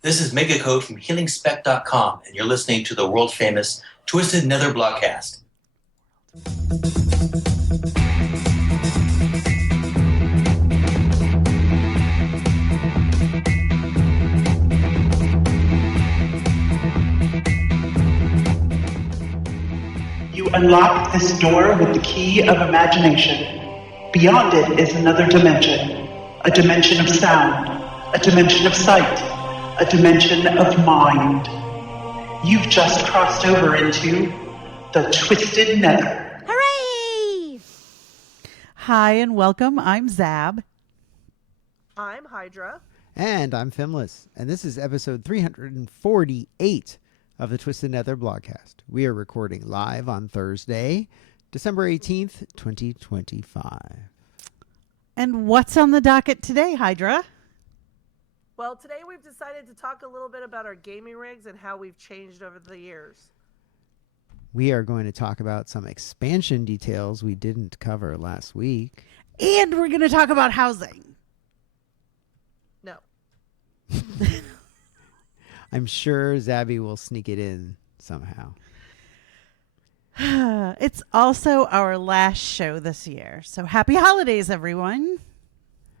This is Mega Code from HealingSpec.com, and you're listening to the world-famous Twisted Nether Blogcast. You unlock this door with the key of imagination. Beyond it is another dimension. A dimension of sound. A dimension of sight. A dimension of mind. You've just crossed over into the Twisted Nether. Hooray! Hi and welcome. I'm Zab. I'm Hydra. And I'm Fimlys. And this is episode 348 of the Twisted Nether Blogcast. We are recording live on Thursday, December 18th, 2025. And what's on the docket today, Hydra? Well, today we've decided to talk a little bit about our gaming rigs and how we've changed over the years. We are going to talk about some expansion details we didn't cover last week. And we're going to talk about housing. No. I'm sure Zabby will sneak it in somehow. It's also our last show this year. So happy holidays, everyone.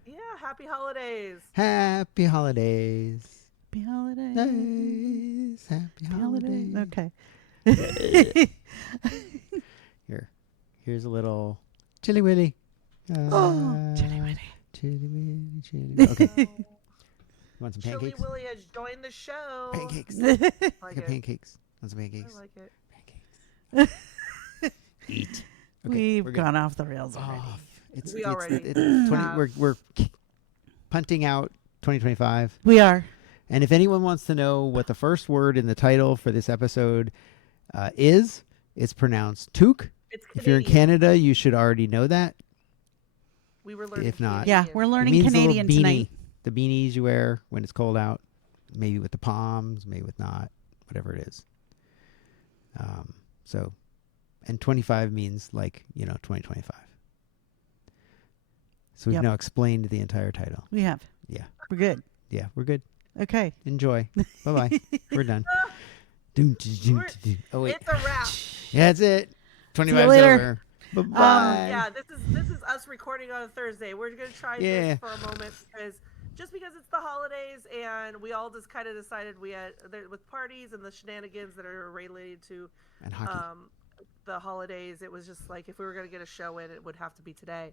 Yeah, happy holidays. Happy holidays. Happy holidays. Happy holidays. Okay. Here's a little chili willy. Chili willy. Chili willy. Okay. Want some Chili pancakes? Willy has joined the show. Pancakes. Like Okay, it. pancakes. Want some pancakes? I like it. Pancakes. Eat. Okay, We've we're good. gone off the rails already. We already it's 20, have. we're punting out 2025. We are. And if anyone wants to know what the first word in the title for this episode is, it's pronounced Toque. It's If you're in Canadian. Canada, you should already know that. We were learning If not- Yeah, Canadian. we're It learning means a little Canadian tonight. The beanies you wear when it's cold out, maybe with the palms, maybe with not, whatever it is. And 25 means 2025. So we've Yep. now explained the entire title. We have. Yeah. We're good. Yeah, we're good. Okay. Enjoy. Bye-bye. We're done. Oh, wait. It's a wrap. Yeah, that's it. 25's later. over. Bye-bye. Yeah, this is us recording on a Thursday. We're gonna try Yeah. this for a moment because it's the holidays and we all just kind of decided we had with parties and the shenanigans that are related to And hockey. the holidays. It was just like if we were gonna get a show in, it would have to be today.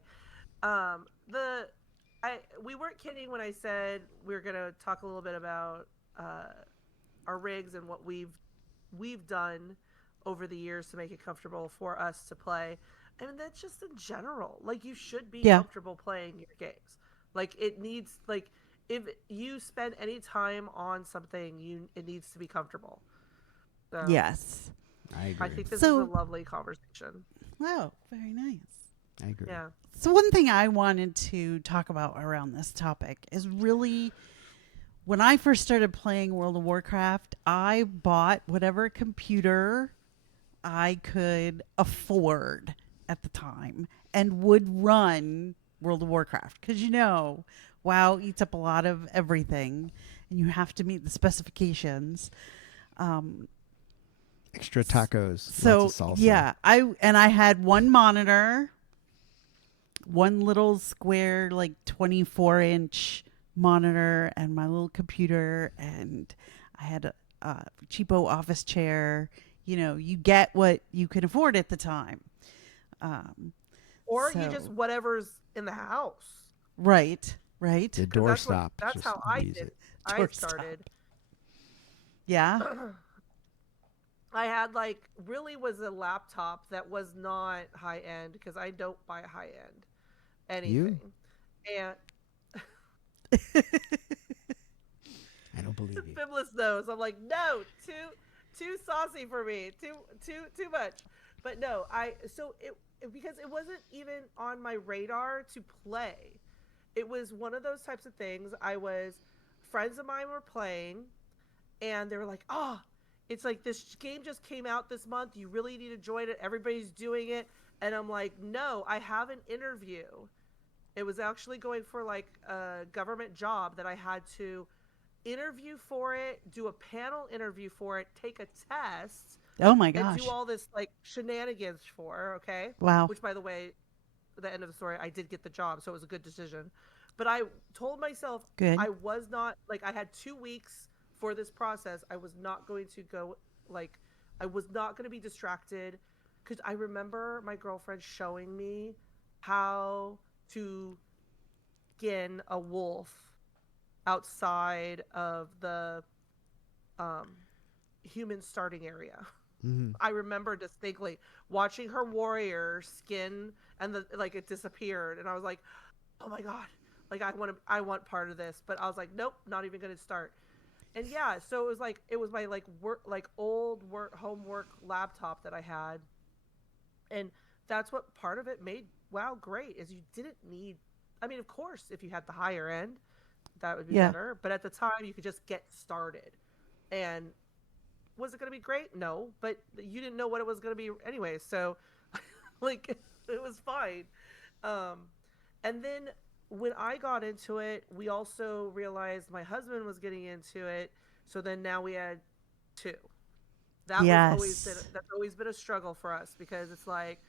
We weren't kidding when I said we were gonna talk a little bit about our rigs and what we've done over the years to make it comfortable for us to play. I mean, that's just in general. Like, you should be comfortable playing your games. Like, it needs, like, if you spend any time on something, it needs to be comfortable. So, Yes. I agree. I think this So- is a lovely conversation. Wow. Very nice. I agree. Yeah. So one thing I wanted to talk about around this topic is really when I first started playing World of Warcraft, I bought whatever computer I could afford at the time and would run World of Warcraft because WoW eats up a lot of everything and you have to meet the specifications. Extra tacos. So lots of salsa. yeah, I had one monitor, one little square 24-inch monitor, and my little computer, and I had a cheapo office chair. You get what you can afford at the time. Or So- you just whatever's in the house. Right. The 'Cause doorstop. That's just how I use did. it. I Doorstop. started. Yeah. I had really was a laptop that was not high end because I don't buy high end anything. And I don't believe you. Fimlys knows. I'm like, no, too saucy for me. Too much. But no, because it wasn't even on my radar to play. It was one of those types of things. Friends of mine were playing and they were like, oh, it's like this game just came out this month. You really need to join it. Everybody's doing it. And I'm like, no, I have an interview. It was actually going for a government job that I had to interview for it, do a panel interview for it, take a test, Oh my and gosh. do all this like shenanigans for, okay? Wow. Which, by the way, the end of the story, I did get the job, so it was a good decision. But I told myself Good. I was not, like, I had 2 weeks for this process. I was not going to go, like, I was not going to be distracted, because I remember my girlfriend showing me how to skin a wolf outside of the human starting area. Mm-hmm. I remember distinctly watching her warrior skin, and it disappeared, and I was like, oh my god, like I want part of this. But I was like, nope, not even gonna start. And yeah, so it was my old homework laptop that I had, and that's what part of it made WoW great, is you didn't need, I mean, of course, if you had the higher end, that would be better, but at the time you could just get started. And was it going to be great? No, but you didn't know what it was going to be anyway, so like it was fine. And then when I got into it, we also realized my husband was getting into it, so then now we had 2. That's always been a struggle for us, because it's like,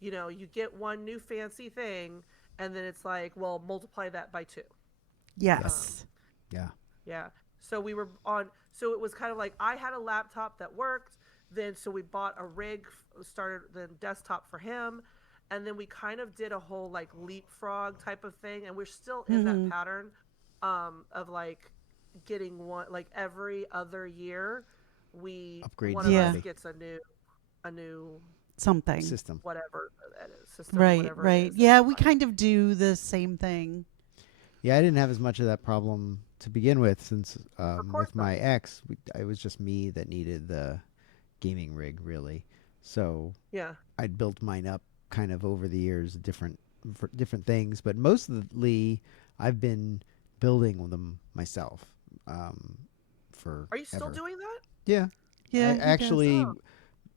you get one new fancy thing, and then it's like, well, multiply that by 2. Yes. Yeah. So we were on, so it was kind of like, I had a laptop that worked, then so we bought a rig, started the desktop for him, and then we kind of did a whole like leapfrog type of thing, and we're still in that pattern of like getting one, like every other year we Upgrade one of us gets a new something system, whatever that is, system, right whatever right it is. Yeah, we kind of do the same thing. Yeah, I didn't have as much of that problem to begin with, since with my not. ex, it was just me that needed the gaming rig, really. So Yeah. I'd built mine up kind of over the years, for different things, but mostly I've been building them myself. For Are you still doing that? Yeah. Yeah, I he actually does.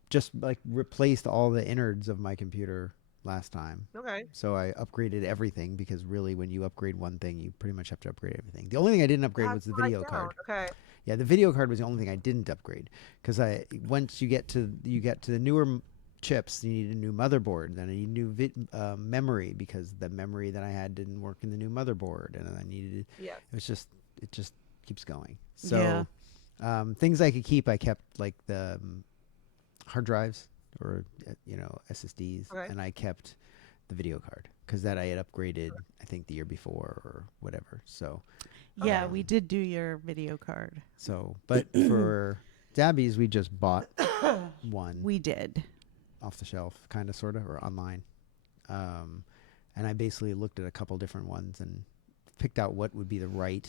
just like replaced all the innards of my computer last time. Okay. So I upgraded everything, because really when you upgrade one thing, you pretty much have to upgrade everything. The only thing I didn't upgrade was the video card. Okay. Yeah, the video card was the only thing I didn't upgrade, because once you get to the newer chips, you need a new motherboard, then I need new memory, because the memory that I had didn't work in the new motherboard, and then I needed it just keeps going. So things I could keep, I kept, like the hard drives, or SSDs, and I kept the video card, because that I had upgraded I think the year before or whatever. So yeah, we did do your video card. So, but for Dabby's, we just bought one. We did. Off the shelf, kind of, sort of, or online. And I basically looked at a couple different ones and picked out what would be the right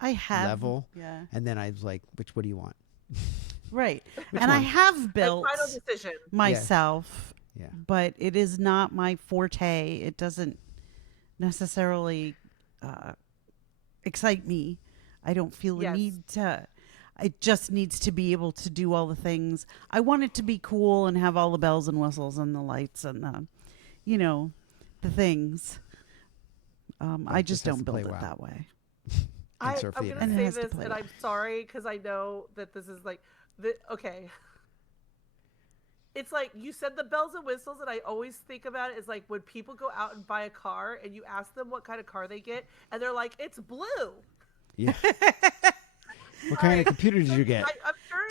level. Yeah. And then I was like, what do you want? Right. And I have built final decision myself, Yeah. but it is not my forte. It doesn't necessarily excite me. I don't feel a need to. It just needs to be able to do all the things. I want it to be cool and have all the bells and whistles and the lights and the things. I just don't build it that way. I'm surf the going to internet. say this, and I'm sorry, because I know that this is like, okay. It's like, you said the bells and whistles, and I always think about it as like when people go out and buy a car, and you ask them what kind of car they get, and they're like, it's blue. Yeah. What kind of computer did you get?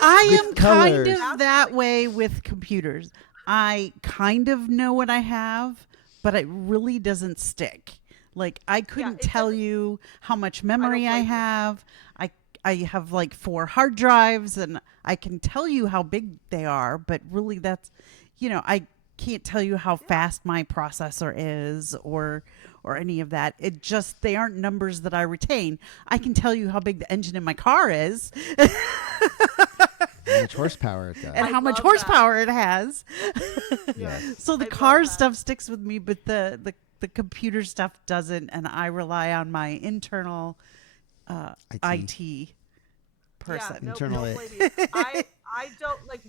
I am kind colors. of that way with computers. I kind of know what I have, but it really doesn't stick. Like, I couldn't tell you how much memory I have. I have like 4 hard drives, and I can tell you how big they are, but really that's, I can't tell you how fast my processor is or any of that. It just, they aren't numbers that I retain. I can tell you how big the engine in my car is. How much horsepower it does. And how much horsepower it has. Yeah. So the car stuff sticks with me, but the computer stuff doesn't, and I rely on my internal IT person. Yeah, Internal I don't, like,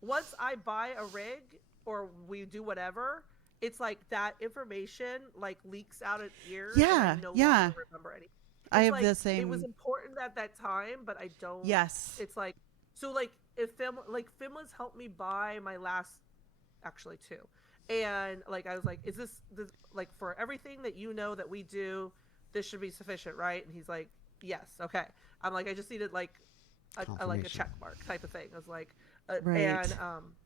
once I buy a rig or we do whatever, it's like that information like leaks out of ears. Yeah, and I no longer remember anything. I have like, the same. It was important at that time, but I don't. Yes. It's like, so like if Fimlys helped me buy my last, actually two, and like I was like, is this like for everything that you know that we do, this should be sufficient, right? And he's like, yes, okay. I'm like, I just needed like like a Confirmation. check mark type of thing. I was like, Right. and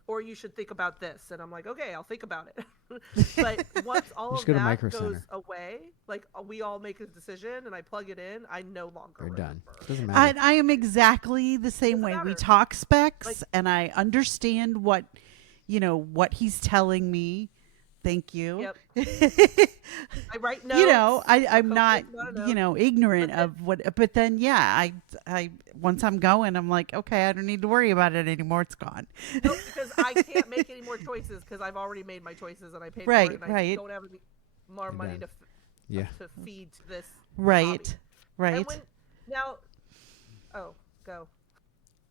or you should think about this, and I'm like, okay, I'll think about it. But once all You of should go to that Micro goes Center. away, like we all make a decision and I plug it in, I no longer They're done. remember. Doesn't matter. I am exactly the same Doesn't way. We matter. talk specs Like- and I understand what, what he's telling me. Thank you. Yep. I write notes. I'm Coach not, takes down a note. ignorant But then- of what, but then, yeah, I, once I'm going, I'm like, okay, I don't need to worry about it anymore. It's gone. No, because I can't make any more choices because I've already made my choices and I paid Right, for it and I right. don't have any more You're money done. to Yeah. to feed to this. Right. hobby. Right. And when now, oh, go.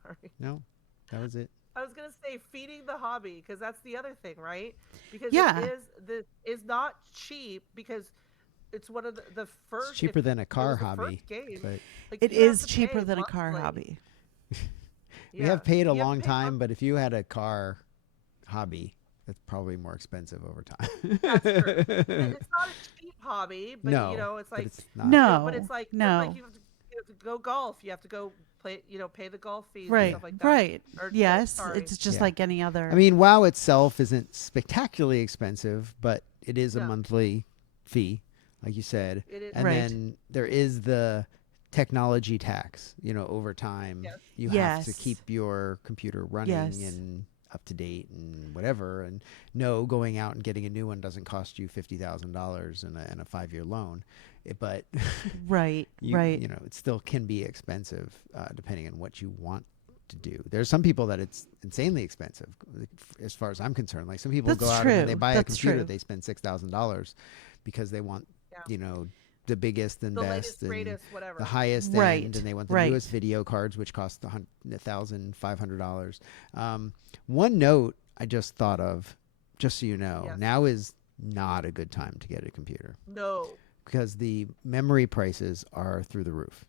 Sorry. No, that was it. I was gonna say feeding the hobby because that's the other thing, right? Because Yeah. it is not cheap because it's one of the first. It's cheaper than a it car was the hobby. first game. But Like, It you have is to cheaper pay than a car monthly. hobby. we Yeah. have paid a You have long to pay time, monthly. but if you had a car hobby, it's probably more expensive over time. That's true. And it's not a cheap hobby, but no, it's but like it's not. No, but it's like no. you have to go golf. You have to go play. Pay the golf fees and Right. stuff like that. Right. Or, Yes. sorry. It's just Yeah. like any other. I mean, WoW itself isn't spectacularly expensive, but it is a No. monthly fee, like you said. It is. And Right. then there is the technology tax. Over time, Yes. you have to Yes. keep your computer running Yes. and up to date and whatever. And no, going out and getting a new one doesn't cost you $50,000 and a 5-year loan. But right. Right. it still can be expensive depending on what you want to do. There's some people that it's insanely expensive, as far as I'm concerned. Like some people That's go out and when they true. buy a That's computer, true. they spend $6,000 because they want, Yeah. the biggest and The best latest, and greatest, whatever. the highest Right, end, and they want the right. newest video cards, which cost $1,500. One note I just thought of, just so you know, Yes. now is not a good time to get a computer No. because the memory prices are through the roof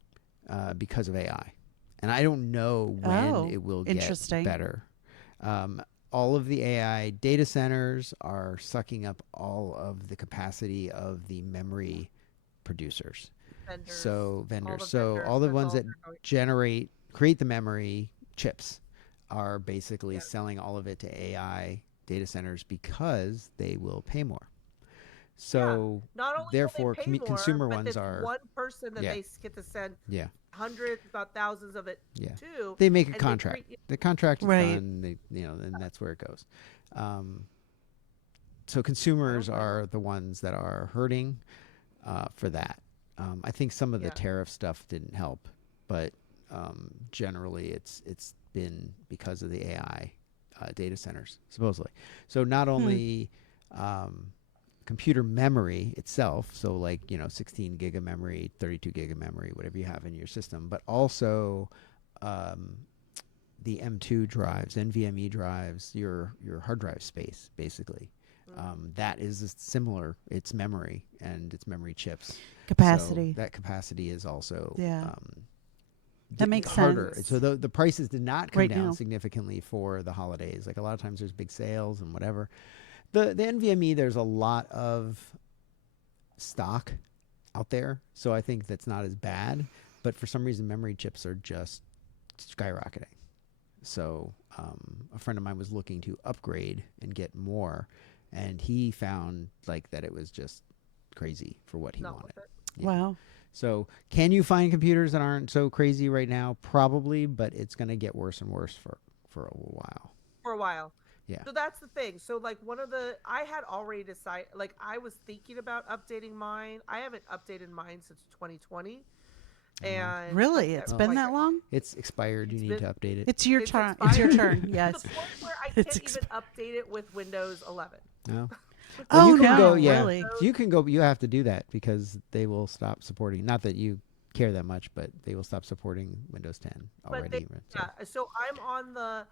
because of AI. And I don't know when Oh, it will get interesting. better. All of the AI data centers are sucking up all of the capacity of the memory producers. Vendors. So vendors. the So vendors, all the that's ones that they're going- create the memory chips are basically Yeah. selling all of it to AI data centers because they will pay more. So Not only therefore, will they pay more, consumer but ones it's are one person that Yeah. they get to send yeah. hundreds, if not thousands of it Yeah. to. They make a and they contract. treat- The contract is Right. done. They, and that's where it goes. So consumers blame them. are the ones that are hurting for that. I think some of the Yeah. tariff stuff didn't help, but generally it's been because of the AI data centers supposedly. So not only computer memory itself, so like 16 gig of memory, 32 gig of memory, whatever you have in your system, but also the M2 drives, NVMe drives, your hard drive space, basically. That is similar. It's memory and it's memory chips. Capacity. So that capacity is also Yeah. That makes harder. sense. So the prices did not come Right down now. significantly for the holidays. Like a lot of times there's big sales and whatever. The NVMe, there's a lot of stock out there. So I think that's not as bad. But for some reason, memory chips are just skyrocketing. So a friend of mine was looking to upgrade and get more. And he found like that it was just crazy for what he Not wanted. worth it. Yeah. Wow. So can you find computers that aren't so crazy right now? Probably, but it's going to get worse and worse for a while. For a while. Yeah. So that's the thing. So like I had already decided, like I was thinking about updating mine. I haven't updated mine since 2020. And Really? like, It's Oh. been like, that long? It's expired. You It's need been- to update it. It's your It's turn. It's your expired. turn. Yes. To the point where I It's can't even update it with Windows 11. No. Oh, you can no, go, yeah. really? You can go. You have to do that because they will stop supporting. Not that you care that much, but they will stop supporting Windows 10 already. But so. yeah, so I'm on the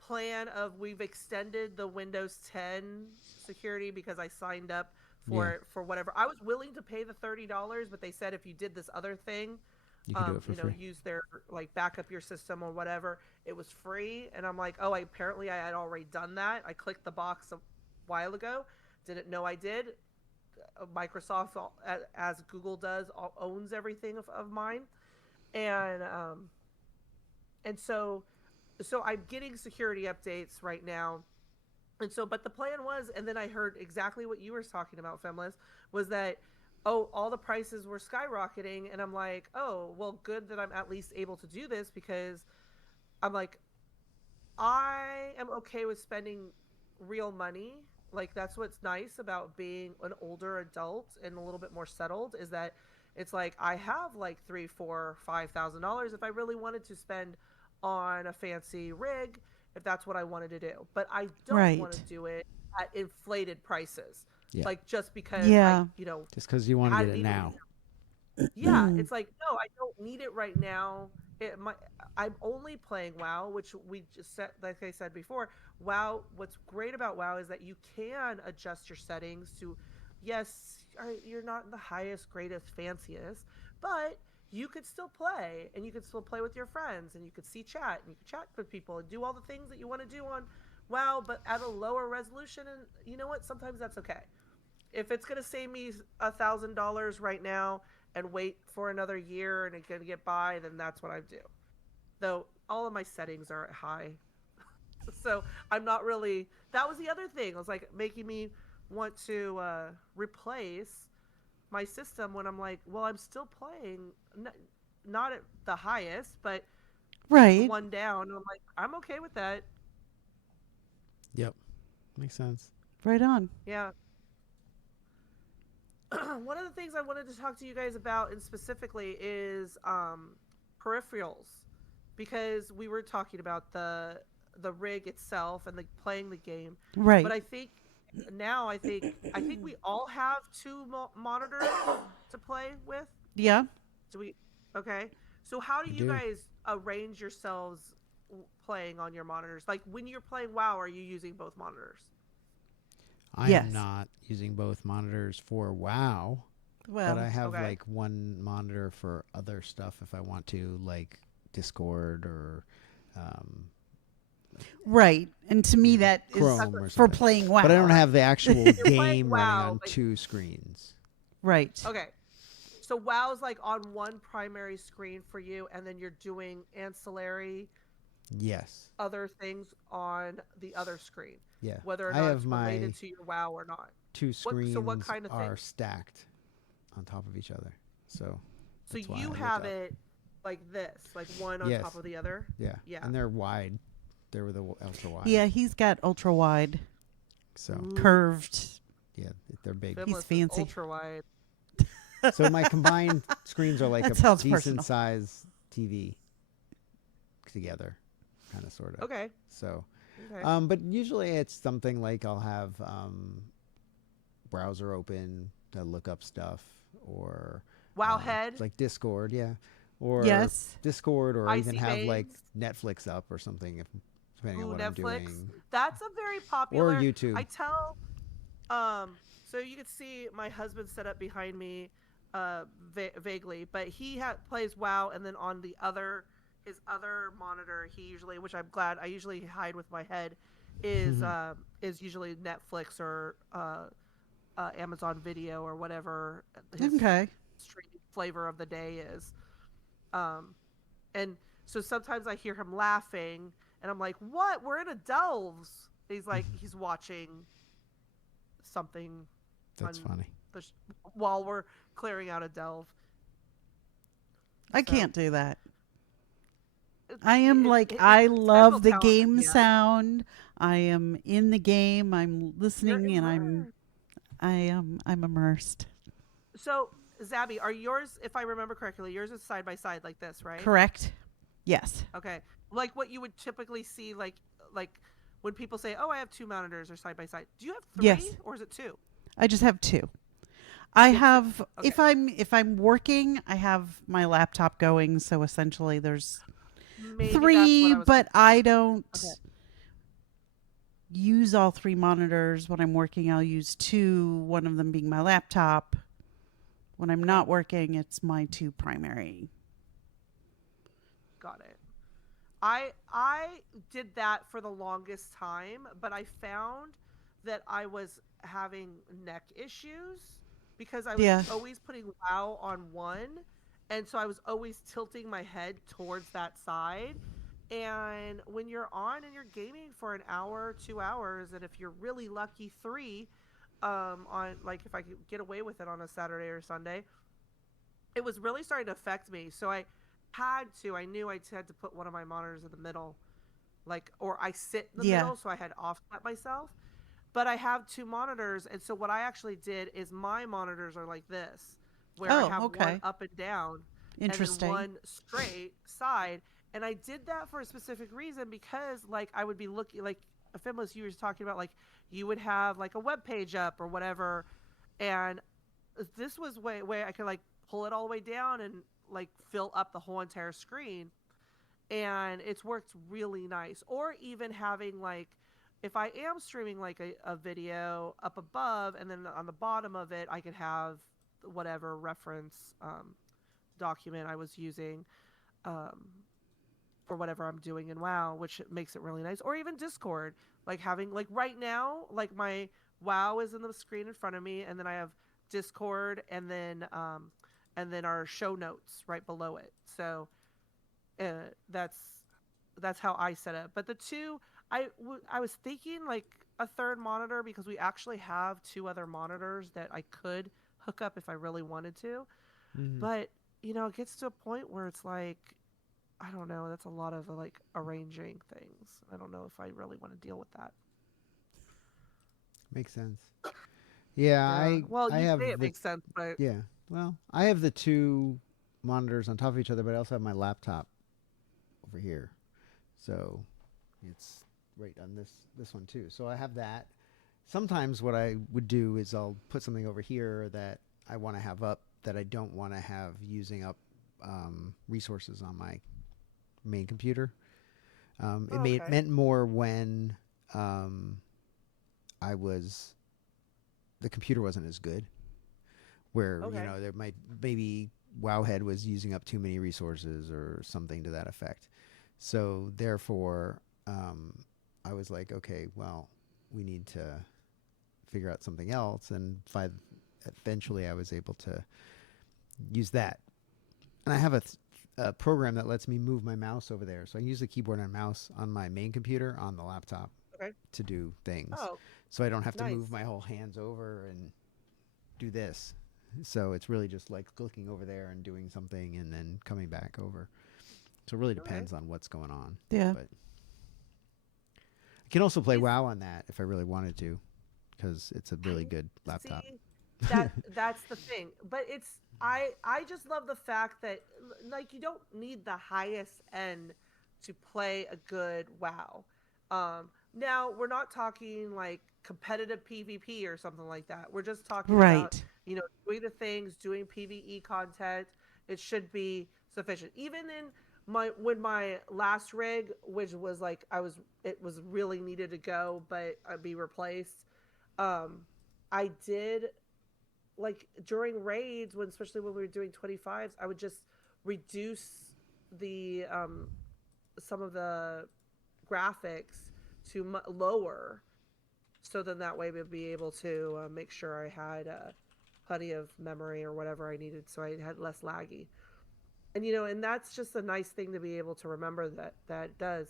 plan of we've extended the Windows 10 security because I signed up for whatever. I was willing to pay the $30, but they said if you did this other thing, You can do it for free. use their like back up your system or whatever, it was free. And I'm like, oh, apparently I had already done that. I clicked the box a while ago, didn't know I did. Microsoft, as Google does, owns everything of mine, and so I'm getting security updates right now. And so, but the plan was, and then I heard exactly what you were talking about, Fimlys, was that, oh, all the prices were skyrocketing. And I'm like, oh, well, good that I'm at least able to do this, because I'm like, I am okay with spending real money. Like, that's what's nice about being an older adult and a little bit more settled, is that it's like I have like $3,000, $4,000, $5,000 if I really wanted to spend on a fancy rig, if that's what I wanted to do. But I don't want to do it at inflated prices. Yeah. Like, just because just because you want to get it now. Yeah, it's like, no, I don't need it right now. I'm only playing WoW, which we just said, like I said before, WoW, what's great about WoW is that you can adjust your settings to, yes, you're not the highest, greatest, fanciest, but you could still play, and you could still play with your friends, and you could see chat, and you could chat with people and do all the things that you want to do on WoW, but at a lower resolution. And you know what? Sometimes that's okay. If it's going to save me $1,000 right now and wait for another year and it's going to get by, then that's what I do. Though all of my settings are at high. So I'm not really, that was the other thing. It was like making me want to replace my system when I'm like, well, I'm still playing, not at the highest, but one down. And I'm like, I'm okay with that. Yep. Makes sense. Right on. Yeah. One of the things I wanted to talk to you guys about, and specifically, is peripherals, because we were talking about the rig itself and playing the game. Right. But I think we all have two monitors to play with. Yeah. Do we? Okay. So how do you guys arrange yourselves playing on your monitors? Like, when you're playing WoW, are you using both monitors? I am not using both monitors for WoW, but I have like one monitor for other stuff if I want to, like Discord or right. And to me, that Chrome is for playing WoW. But I don't have the actual game WoW, running on two screens. Right. Okay. So WoW's like on one primary screen for you, and then you're doing ancillary other things on the other screen. Yeah. Whether or not it's related to your WoW or not. Two screens what kind of are stacked on top of each other. So you have it like this, like one on top of the other? Yeah. And they're wide. They were the ultra wide. Yeah, he's got ultra wide. So curved. Yeah, they're big. Fimlys he's fancy. Ultra wide. So my combined screens are like a decent size TV together, kind of, sort of. Okay. So, but usually it's something like I'll have browser open to look up stuff, or Wowhead, like Discord, or Discord, or even have like Netflix up or something, depending on what I'm doing. That's a very popular. Or YouTube. I tell. So you can see my husband set up behind me, vaguely, but he plays WoW, and then on his other monitor, he usually, which I'm glad, I usually hide with my head, is usually Netflix or Amazon Video or whatever his streaming flavor of the day is. And so sometimes I hear him laughing, and I'm like, "What? We're in a delves." He's like, he's watching something. That's funny. While we're clearing out a delve. I can't do that. I am I love the game sound. I am in the game. I'm listening, and I'm immersed. So, Zabby, are yours, if I remember correctly, yours is side by side like this, right? Correct. Yes. Okay. Like what you would typically see, like when people say, "Oh, I have two monitors," or side by side. Do you have three? Yes. Or is it two? I just have two. I have if I'm working, I have my laptop going, so essentially there's three, but I don't use all three monitors. When I'm working, I'll use two, one of them being my laptop. When I'm not working, it's my two primary. Got it. I did that for the longest time, but I found that I was having neck issues because I was Yeah. always putting WoW on one, and so I was always tilting my head towards that side. And when you're on and you're gaming for an hour, 2 hours, and if you're really lucky, three, on like if I could get away with it on a Saturday or Sunday, it was really starting to affect me. So I knew I had to put one of my monitors in the middle, like, or I sit in the Yeah. middle, so I had offset myself. But I have two monitors, and so what I actually did is my monitors are like this, where I Oh, have one okay. up and down, Interesting. and then one straight side. And I did that for a specific reason because, like, I would be looking, like, Fimlys, you were talking about, like, you would have, like, a web page up or whatever, and this was way I could, like, pull it all the way down and, like, fill up the whole entire screen, and it's worked really nice. Or even having, like, if I am streaming like a video up above and then on the bottom of it I could have whatever reference document I was using um, for whatever I'm doing in WoW, which makes it really nice. Or even Discord, like having, like, right now, like, my WoW is in the screen in front of me, and then I have Discord, and then our show notes right below it. So uh, that's that's how I set it. But the two, I was thinking like a third monitor because we actually have two other monitors that I could hook up if I really wanted to. Mhm. But it gets to a point where it's like, I don't know, that's a lot of like arranging things. I don't know if I really want to deal with that. Makes sense. Yeah, Yeah. Well, I you have say it the makes sense, but yeah. Well, I have the two monitors on top of each other, but I also have my laptop over here. So it's right on this one too. So I have that. Sometimes what I would do is I'll put something over here that I want to have up that I don't want to have using up resources on my main computer. It okay. meant more when um, I was the computer wasn't as good. Where Okay. there might maybe Wowhead was using up too many resources or something to that effect. So therefore, I was like, okay, well, we need to figure out something else, and eventually I was able to use that. And I have a program that lets me move my mouse over there, so I can use the keyboard and mouse on my main computer on the laptop Okay. to do things. Oh, So I don't have to nice. move my whole hands over and do this. So it's really just like clicking over there and doing something and then coming back over. So it really Okay. depends on what's going on. Yeah. But I can also play Is- WoW on that if I really wanted to, because it's a really good laptop. See, that's the thing. But I just love the fact that like you don't need the highest end to play a good WoW. Now we're not talking like competitive PvP or something like that. We're just talking about, Right. doing the things, doing PvE content. It should be sufficient. Even in my last rig, which was like it was really needed to go, but be replaced. Um, I did, like, during raids, especially when we were doing 25s, I would just reduce the some of the graphics to lower, so then that way we'd be able to make sure I had plenty of memory or whatever I needed, so I had less laggy. And that's just a nice thing to be able to remember that does,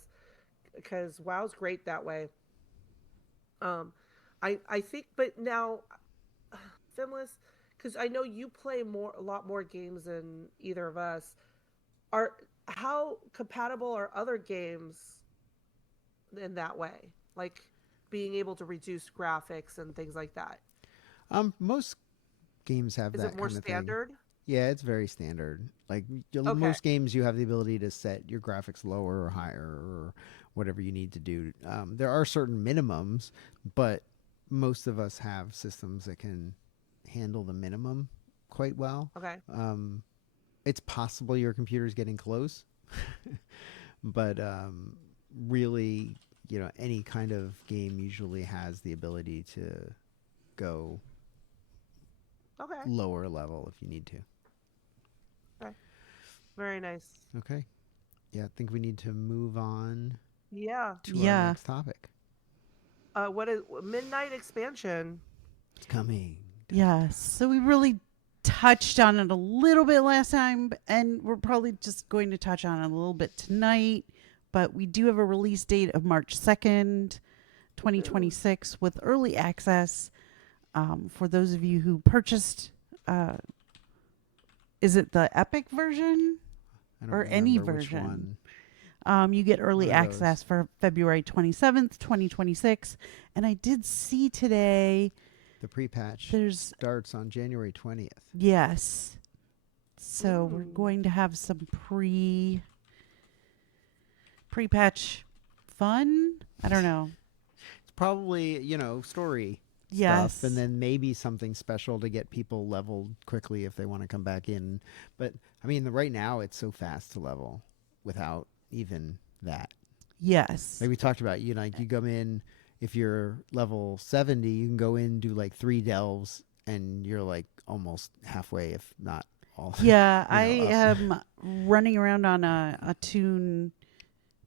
because WoW's great that way. Um, I think, but now, Finless, because I know you play a lot more games than either of us. Are How compatible are other games in that way? Like being able to reduce graphics and things like that. Most games have Is it that more kind of thing. standard? Yeah, it's very standard. Like Okay. most games, you have the ability to set your graphics lower or higher or whatever you need to do. There are certain minimums, but most of us have systems that can handle the minimum quite well. Okay. Um, it's possible your computer's getting close, but really, any kind of game usually has the ability to go Okay. lower level if you need to. Very nice. Okay. Yeah, I think we need to move on Yeah. to Yeah. our next topic. What is Midnight Expansion? It's coming. Yes. So we really touched on it a little bit last time, and we're probably just going to touch on it a little bit tonight. But we do have a release date of March 2nd, 2026, with early access. For those of you who purchased, is it the Epic version? I don't Or any remember which version. one. You get early One of access for February 27th, 2026. And I did see today The pre-patch there's, starts on January 20th. yes. So we're Ooh. going to have some pre-patch fun. I don't know. It's probably, story Yes. stuff, and then maybe something special to get people leveled quickly if they want to come back in. But I mean, right now it's so fast to level without even that. Yes. Like we talked about, you come in, if you're level 70, you can go in, do like 3 delves, and you're like almost halfway, if not all. Yeah, I up. am running around on a tune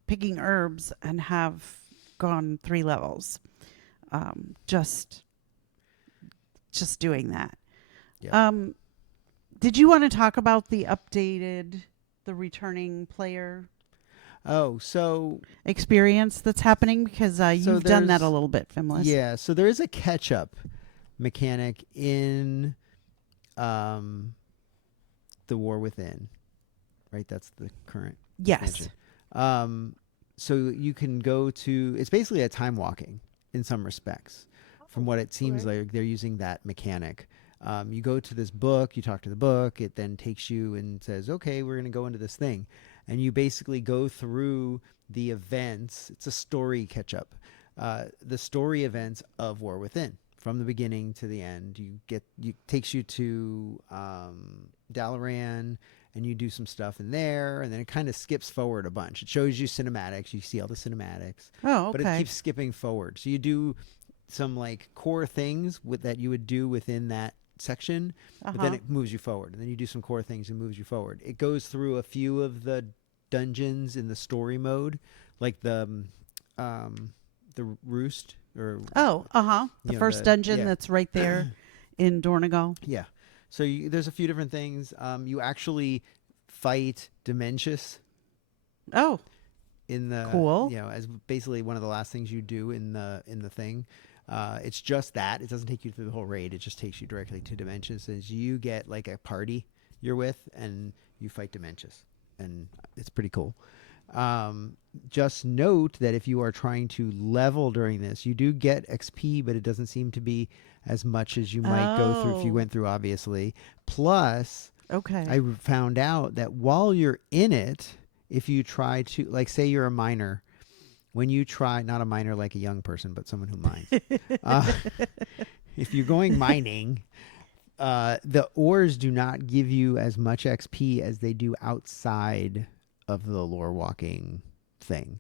picking herbs and have gone 3 levels. Just doing that. Yeah. Did you want to talk about the returning player Oh, so experience that's happening? Because you've done that a there's- little bit, Fimlys. yeah, so there is a catch-up mechanic in the War Within, right? That's the current Yes. expansion. So you can go to, it's basically a time walking in some respects. From what it seems okay. like, they're using that mechanic. You go to this book, you talk to the book, it then takes you and says, okay, we're going to go into this thing. And you basically go through the events. It's a story catch up. The story events of War Within from the beginning to the end. Takes you to Dalaran, and you do some stuff in there, and then it kind of skips forward a bunch. It shows you cinematics. You see all the cinematics, Oh, but it okay. keeps skipping forward. So you do some like core things that you would do within that section, but then it moves you forward, and then you do some core things and moves you forward. It goes through a few of the dungeons in the story mode, like the roost, or Oh, the you know, first dungeon yeah. that's right there in Dornegal. Yeah. So there's a few different things. You actually fight Dementius Oh, in the Cool. as basically one of the last things you do in the thing. It's just that it doesn't take you through the whole raid. It just takes you directly to Dementius. As you get like a party you're with, and you fight Dementius, and it's pretty cool. Just note that if you are trying to level during this, you do get XP, but it doesn't seem to be as much as you might go through if you Oh. went through, obviously. Plus, okay. I found out that while you're in it, if you try to, like, say you're a miner, when you try, not a miner like a young person, but someone who mines, if you're going mining, the ores do not give you as much XP as they do outside of the lore walking thing.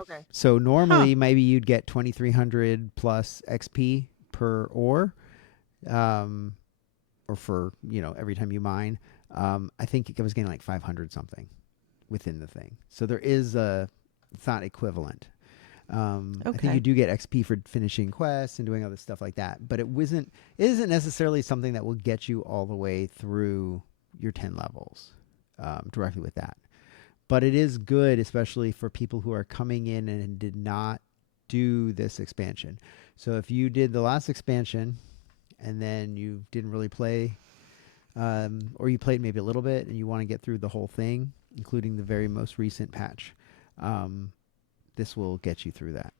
Okay. So normally maybe you'd get 2,300 plus XP per ore, or for, every time you mine. I think it was getting like 500 something within the thing. So there is it's not equivalent. I think Okay. you do get XP for finishing quests and doing other stuff like that, but it isn't necessarily something that will get you all the way through your 10 levels directly with that. But it is good, especially for people who are coming in and did not do this expansion. So if you did the last expansion and then you didn't really play, or you played maybe a little bit and you want to get through the whole thing, including the very most recent patch, this will get you through that.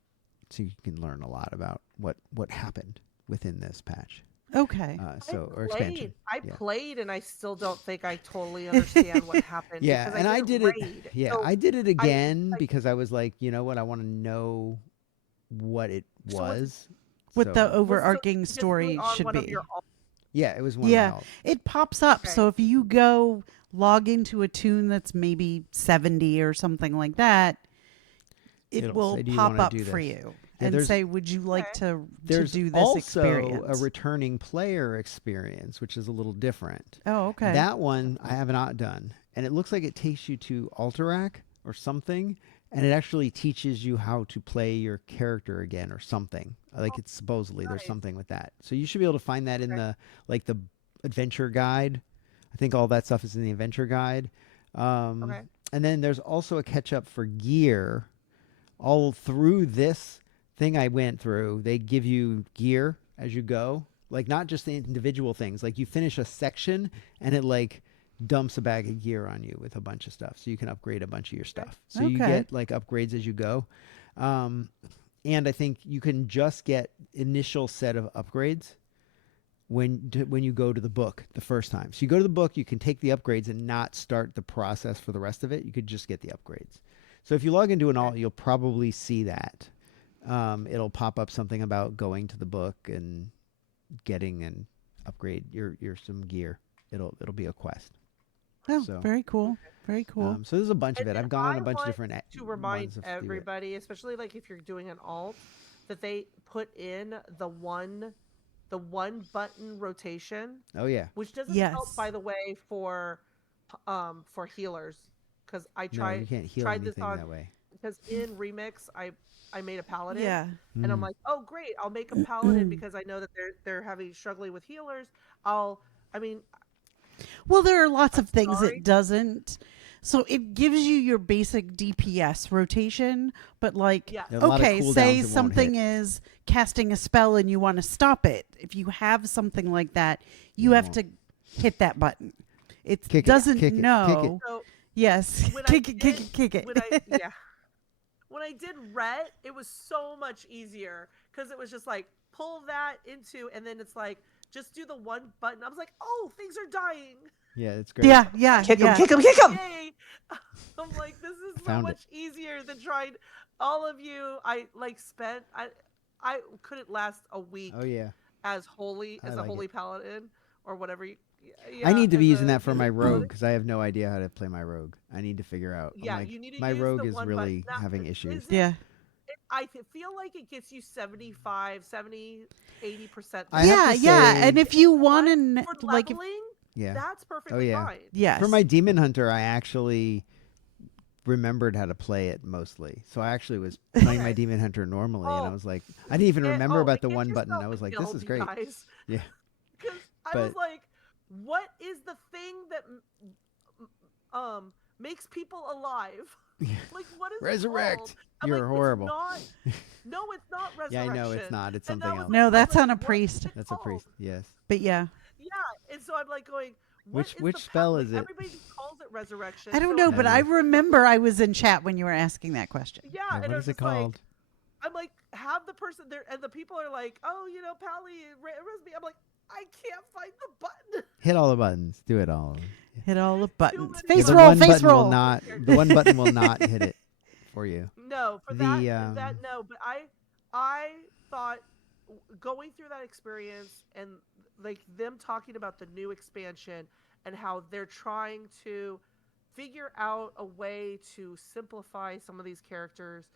So you can learn a lot about what happened within this patch. Okay. Or expansion. I Yeah. played, and I still don't think I totally understand what happened. Yeah, because and I didn't did it. raid. Yeah, So I did it again like- because I was like, you know what, I want to know what it So was. What So- the was overarching just story on should one of be. your Yeah, it was one. Yeah. Of It pops up. Okay. So if you go log into a tune that's maybe 70 or something like that, it It'll will say, "Do you pop wanna up do for this?" you Yeah, and there's- say, "Would you like Okay. to There's do this also experience?" a returning player experience, which is a little different. Oh, okay. That one I have not done, and it looks like it takes you to Alterac or something, and it actually teaches you how to play your character again or something. Like it's supposedly there's nice. something with that. So you should be able to find that in Okay. the adventure guide. I think all that stuff is in the adventure guide. Okay. And then there's also a catch up for gear. All through this thing I went through, they give you gear as you go. Like not just the individual things. Like you finish a section and it like dumps a bag of gear on you with a bunch of stuff. So you can upgrade a bunch of your stuff. So you Okay. get like upgrades as you go. And I think you can just get initial set of upgrades when you go to the book the first time. So you go to the book, you can take the upgrades and not start the process for the rest of it. You could just get the upgrades. So if you log into an alt, you'll probably see that. It'll pop up something about going to the book and getting and upgrade your some gear. It'll be a quest. Oh, So- very cool. Very cool. So there's a bunch of And it. then I've gone on I a bunch of want different to remind ones of do it. everybody, especially like if you're doing an alt, that they put in the one button rotation, Oh yeah. which doesn't Yes. help, by the way, for healers, because I No, you tried can't heal tried this anything on that way. because in remix I made a paladin, Yeah. and I'm Mm. like, oh great, I'll make a paladin because I know that they're having struggling with healers. I mean, Well, there are lots of things sorry. it doesn't. So it gives you your basic DPS rotation, but like, yeah, There are a lot of okay, cooldowns say it won't something hit. is casting a spell and you want to stop it. If you have something like that, you You have won't. to hit that button. It Kick it, doesn't kick it, kick know. it. so Yes, when kick I it, kick did- it, kick it. when I did Ret, it was so much easier because it was just like pull that into, and then it's like just do the one button. I was like, oh, things are dying. Yeah, it's great. Yeah, yeah, Kick 'em, yeah. kick 'em, kick 'em! Yay! I'm like, this is so Found it. much easier than trying. All of you, I like spent. I couldn't last a week Oh yeah. as holy I as like a holy it. paladin or whatever. I need to be as using a that for my paladin. rogue because I have no idea how to play my rogue. I need to figure out. I'm Yeah, like, you need to my use rogue the is one really button. Now, having is issues. it- Yeah. I feel like it gets you 75, 70, 80%. I have Yeah, to yeah. say- And if you want But to, for like, leveling, Yeah. that's perfectly yeah. fine. yes. For my demon hunter, I actually remembered how to play it mostly. So I actually was playing my Okay. demon hunter normally, and I Oh. was like, I didn't even remember about the get one button. yourself I was a like, this guild, is you great. guys. Yeah. Because I But- was like, what is the thing that makes people alive? Like, what is it Resurrect. called? I'm You're like, horrible. No, it's not resurrection. Yeah, I know it's not. It's And that something was else. No, I was that's like, on a what is priest. it That's a priest. called? Yes. But yeah. Yeah, and so I'm like going, what Which- is which the spell power? is it? Everybody just calls it resurrection. I don't so know, but I I know. remember I was in chat when you were asking that question. Yeah, Yeah, and what I'm is it just like, called? I'm like, have the person there, and the people are like, oh, Pally, me. I'm like, I can't find the button. Hit all the buttons. Do it all. Hit all the buttons. many Face the roll, one face button roll. Will not, the one button will not hit it for you. No, for The, that no. But I thought going through that experience and like them talking about the new expansion and how they're trying to figure out a way to simplify some of these characters.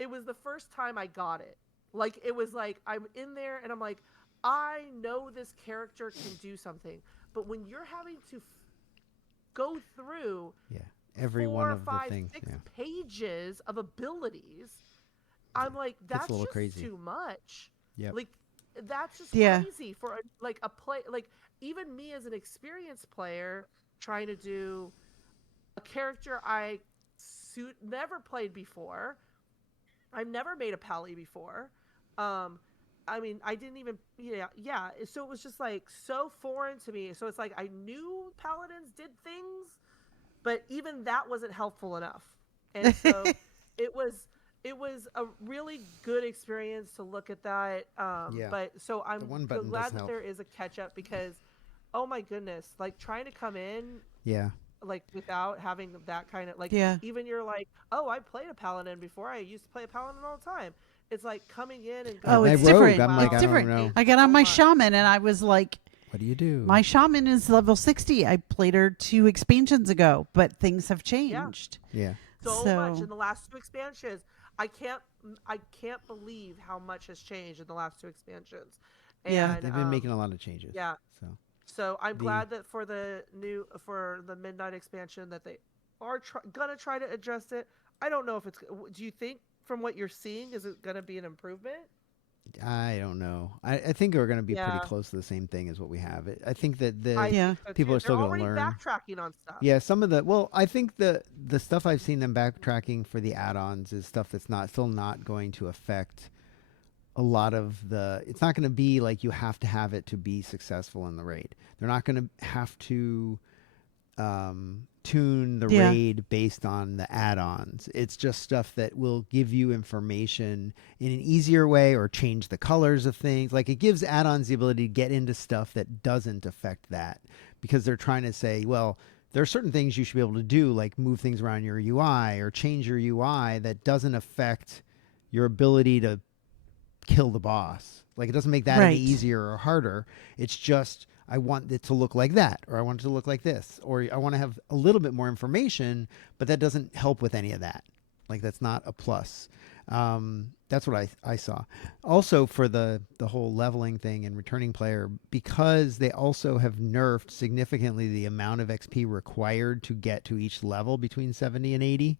It was the first time I got it. Like it was like I'm in there and I'm like, I know this character can do something, but when you're having to go through Yeah. Every 4, one of 5, the things. 6 Yeah. pages of abilities, I'm like, that's a little just crazy. too much. Yep. Like, that's just Yeah. crazy for a play. Like, even me as an experienced player trying to do a character I never played before. I've never made a pally before. I mean, I didn't even, yeah. So it was just like so foreign to me. So it's like I knew paladins did things, but even that wasn't helpful enough. And so it was a really good experience to look at that. Yeah. But so I'm The one button glad does that help. there is a catch up because, oh my goodness, like trying to come in Yeah. like without having that kind of like Yeah. even you're like, oh, I played a paladin before. I used to play a paladin all the time. It's like coming in and Oh, My it's rogue, different. I'm like, It's I different. don't know. I got on my So much. shaman and I was like, What do you do? my shaman is level 60. I played her 2 expansions ago, but things have changed. Yeah. so much So- in the last 2 expansions. I can't believe how much has changed in the last 2 expansions. Yeah. And They've been making a lot of changes. yeah. So So I'm The- glad that for the midnight expansion that they are gonna try to adjust it. I don't know if it's. Do you think from what you're seeing, is it gonna be an improvement? I don't know. I think we're going to be pretty Yeah. close to the same thing as what we have. I think that I Yeah. think so, people too. are still They're gonna already learn. backtracking on stuff. Yeah, some of the I think the stuff I've seen them backtracking for the add-ons is stuff that's still not going to affect a lot of the. It's not going to be like you have to have it to be successful in the raid. They're not going to have to tune the Yeah. raid based on the add-ons. It's just stuff that will give you information in an easier way or change the colors of things. Like it gives add-ons the ability to get into stuff that doesn't affect that, because they're trying to say, well, there are certain things you should be able to do, like move things around your UI or change your UI that doesn't affect your ability to kill the boss. Like it doesn't make that any Right. easier or harder. It's just I want it to look like that, or I want it to look like this, or I want to have a little bit more information, but that doesn't help with any of that. Like that's not a plus. That's what I saw. Also for the whole leveling thing and returning player, because they also have nerfed significantly the amount of XP required to get to each level between 70 and 80.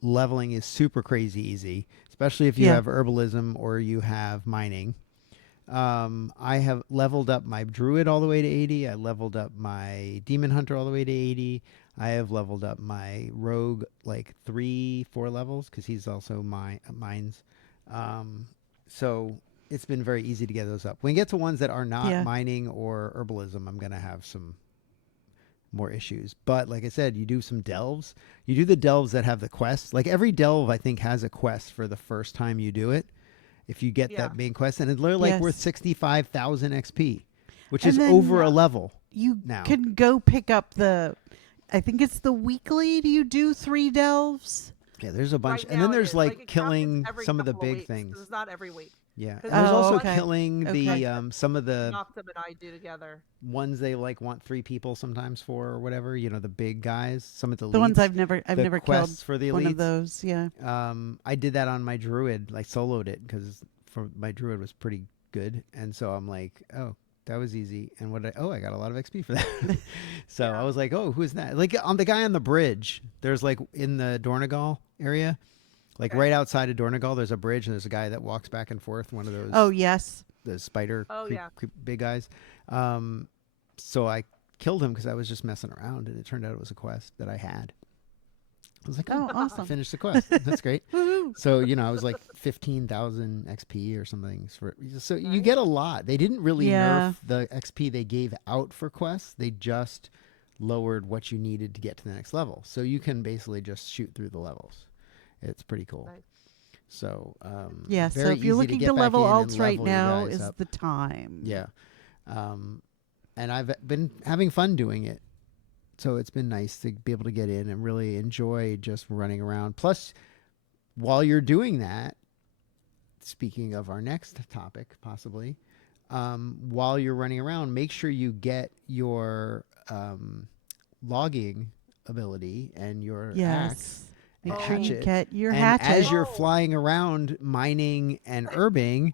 Leveling is super crazy easy, especially if you Yeah. have herbalism or you have mining. I have leveled up my druid all the way to 80. I leveled up my demon hunter all the way to 80. I have leveled up my rogue like 3-4 levels because he's also mines. So it's been very easy to get those up. When you get to ones that are not Yeah. mining or herbalism, I'm gonna have some more issues. But like I said, you do some delves. You do the delves that have the quests. Like every delve, I think, has a quest for the first time you do it. If you get Yeah. that main quest, and it's literally like worth Yes. 65,000 XP, which And is then- over a level. You Now. can go pick up I think it's the weekly. Do you do 3 delves? Yeah, there's a bunch, Right and now then it there's is. like it happens killing every some of the couple big weeks, 'cause things. It's not every week. Yeah, 'Cause and there's Oh, also okay. killing Okay. some of the Noctum and I do together. ones they like want 3 people sometimes for or whatever. You know, the big guys. Some of the The ones elites. I've never the killed quests for the one of elites. those. Yeah. I did that on my druid. Like soloed it because for my druid was pretty good, and so I'm like, oh, that was easy. And I got a lot of XP for that. So Yeah. I was like, oh, who's that? Like on the guy on the bridge. There's like in the Dornegal area, like Okay. right outside of Dornegal, there's a bridge, and there's a guy that walks back and forth. One of those. Oh yes. The spider. Oh, yeah. Big guys. So I killed him because I was just messing around, and it turned out it was a quest that I had. I was like, Oh, I awesome. finished the quest. That's great. Woohoo. So, I was like 15,000 XP or something. So you Nice. get a lot. They didn't really Yeah. nerf the XP they gave out for quests. They just lowered what you needed to get to the next level. So you can basically just shoot through the levels. It's pretty cool. Nice. So, Yeah. So very if you're easy looking get to back level in and alts right level your now, guys is up. the time. Yeah. And I've been having fun doing it. So it's been nice to be able to get in and really enjoy just running around. Plus, while you're doing that, speaking of our next topic, possibly, while you're running around, make sure you get your logging ability and your axe. Yes. and Make sure you hatchet. get your And hatchet. as you're Oh. flying around mining and herbing,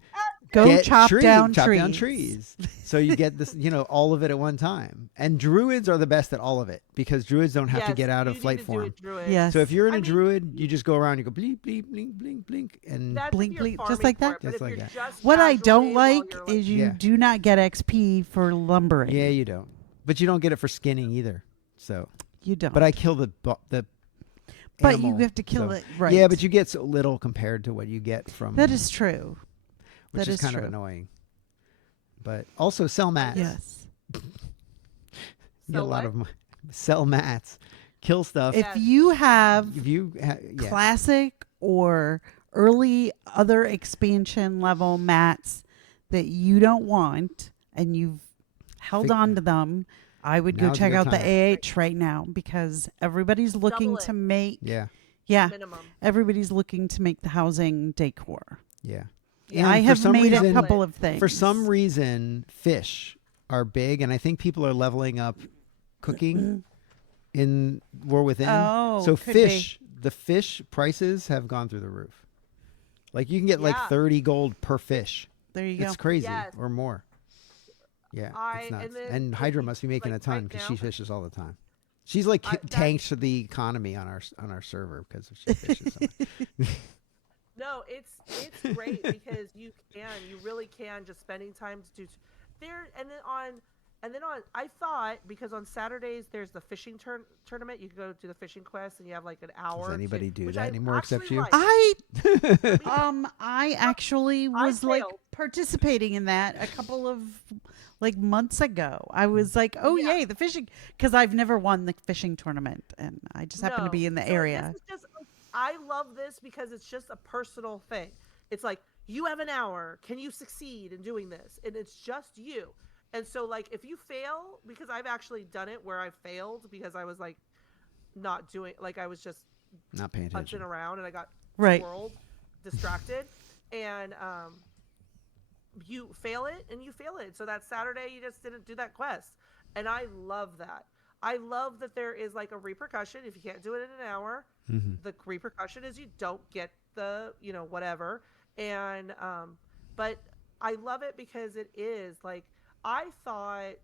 Go get chop down trees. So you get this, all of it at one time. And druids are the best at all of it because druids don't have to Yes, get out you of need flight to do form. it, Druid. Yes. So if you're in a I mean- druid, you just go around, you go blink, blink, blink, blink, blink, and That's Blink, if you're blink, just farming like for that? it, but Just if like you're that. just What I casually don't while like you're, is you Yeah. do not get XP for lumbering. yeah, you don't. But you don't get it for skinning either. So, You don't. but I kill the But animal, you have to kill so- it right. Yeah, but you get so little compared to what you get from That is true. which that is is kind true. of annoying. But also sell mats. Yes. You get a Sell lot what? of sell mats, kill stuff. If Yes. you have If you yeah. classic or early other expansion level mats that you don't want and you've held Fig- on to them, I would go Now's a check good out time. the AH right now because everybody's looking it. to make Yeah. minimum. everybody's looking to make the housing decor. Yeah. Yeah. And I for have some made a reason- couple of things. For some reason, fish are big, and I think people are leveling up cooking in War Within. Oh, so could fish, the fish prices have gone through the roof. Like you can get like Yeah. 30 gold per fish. There you It's go. crazy, Yes. or more. Yeah, it's nuts. and then And if Hydra you- must be making like, a ton right because now- she fishes all the time. She's like I- that- tanked the economy on our server because she fishes so much. No, it's great because you really can just spending time to do there, and then on I thought because on Saturdays there's the fishing tournament, you can go do the fishing quest and you have like an hour. Does anybody to, do which that I anymore except actually you? like. I actually was like failed. participating in that a couple of like months ago. I was like, oh Yeah. yay, the fishing, because I've never won the fishing tournament, and I just happen to No. be in the So area. This is just, I love this because it's just a personal thing. It's like you have an hour. Can you succeed in doing this? And it's just you. And so like if you fail, because I've actually done it where I failed because I was like not doing, like I was just Not paying attention. punching around and I got Right. swirled, distracted, and you fail it and you fail it. So that Saturday you just didn't do that quest, and I love that. I love that there is like a repercussion if you can't do it in an hour. Mm-hmm. The repercussion is you don't get the whatever, and but I love it because it is like I thought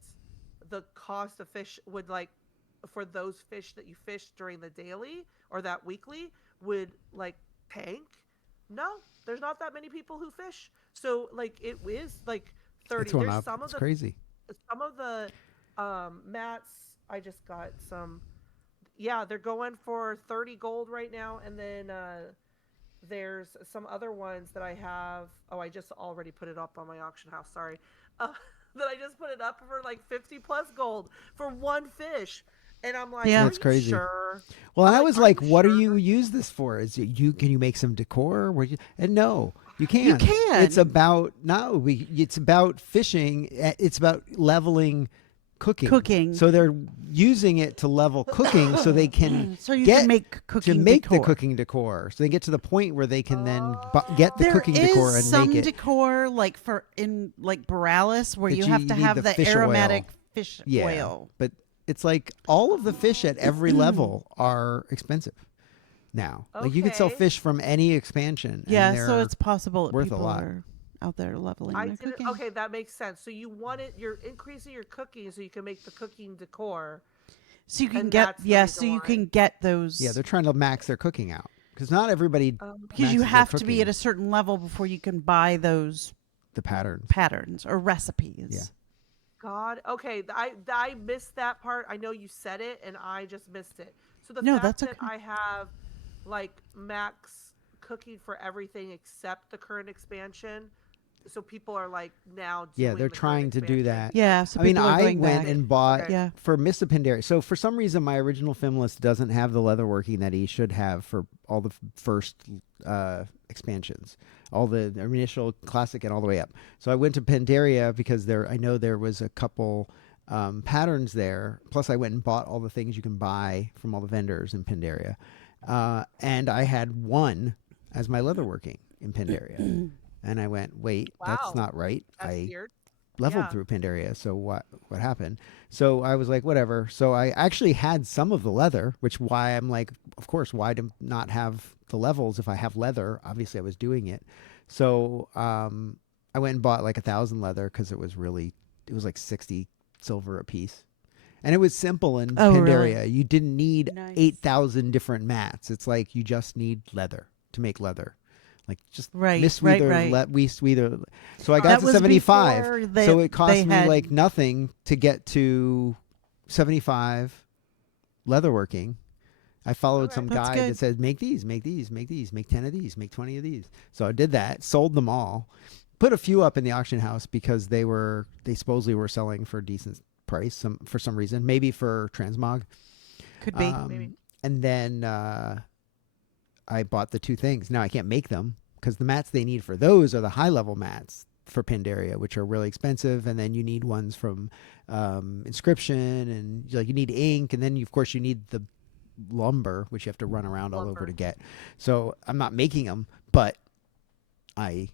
the cost of fish would like for those fish that you fish during the daily or that weekly would like tank. No, there's not that many people who fish, so like it is like 30. It's going There's up. some of It's the crazy. mats. I just got some. Yeah, they're going for 30 gold right now, and then there's some other ones that I have. Oh, I just already put it up on my auction house. Sorry, that I just put it up for like 50 plus gold for one fish, and I'm like, Yeah. are That's you crazy. Sure? Well, I'm I like, was "Are like, you "What do sure?" you use this for? Is it, can you make some decor? And no, you can't. You can. It's about It's about fishing. It's about leveling cooking. Cooking. So they're using it to level cooking, so they can So you get can make cooking to make decor. the cooking decor. So they get to the point where they can then get the There cooking is decor and some make it. decor like for in like Borealis where That you you- have you to need have the the fish oil. aromatic fish Yeah, oil. but it's like all of the fish at every level are expensive now. Like you can sell Okay. fish from any expansion. Yeah, and so they're it's possible that worth a people lot. are out there leveling I their did it. cooking. Okay, that makes sense. So you want it. You're increasing your cooking so you can make the cooking decor. So you can And get that's the yes, so reason you why. can get those. Yeah, they're trying to max their cooking out because not everybody because you maxes their have to be cooking, at a certain level before you can buy those the patterns. patterns or recipes. Yeah. God, okay, I missed that part. I know you said it, and I just missed it. So the No, fact that's that okay. I have like max cooking for everything except the current expansion, so people are like now. Yeah, doing they're the current trying to do expansion. that. Yeah, so I mean, people are I going went back. and bought Okay. Yeah. for Mr. Pandaria. So for some reason, my original Fimlys doesn't have the leatherworking that he should have for all the first expansions, all the initial classic and all the way up. So I went to Pandaria because I know there was a couple patterns there. Plus, I went and bought all the things you can buy from all the vendors in Pandaria, and I had one as my leatherworking in Pandaria. And I went, wait, that's Wow. not right. That's I weird. leveled Yeah. through Pandaria. So what happened? So I was like, whatever. So I actually had some of the leather, which why I'm like, of course, why to not have the levels if I have leather? Obviously, I was doing it. So I went and bought like 1,000 leather because it was like 60 silver a piece. And it was simple in Oh, Pandaria. really? You didn't need Nice. 8,000 different mats. It's like you just need leather to make leather. Like just Right, Miss right, Weather, right. Weather. So I got That to was 75. before So it cost they me had- like nothing to get to 75 leatherworking. I followed Okay. some That's guide good. that said, make these, make these, make these, make 10 of these, make 20 of these. So I did that, sold them all, put a few up in the auction house because they supposedly were selling for a decent price for some reason, maybe for transmog. Could be. Maybe. And then I bought the two things. Now I can't make them because the mats they need for those are the high level mats for Pandaria, which are really expensive. And then you need ones from Inscription, and like you need ink, and then of course you need the lumber, which you have to run around all over Lumber. to get. So I'm not making them, but I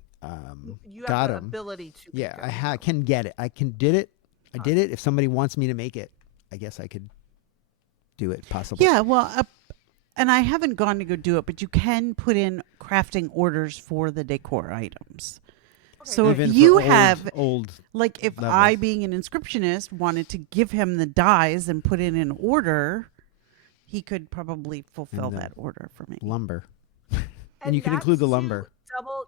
You got have the 'em. ability to. Yeah, make I it. can get it. I did it. If somebody wants me to make it, I guess I could do it possibly. Yeah, well, And I haven't gone to go do it, but you can put in crafting orders for the decor items. Okay, So nice. if Even you for have, old like, if levels. I, being an inscriptionist, wanted to give him the dies and put in an order, he could probably fulfill And the that order for me. lumber, and you can include the that's lumber. to double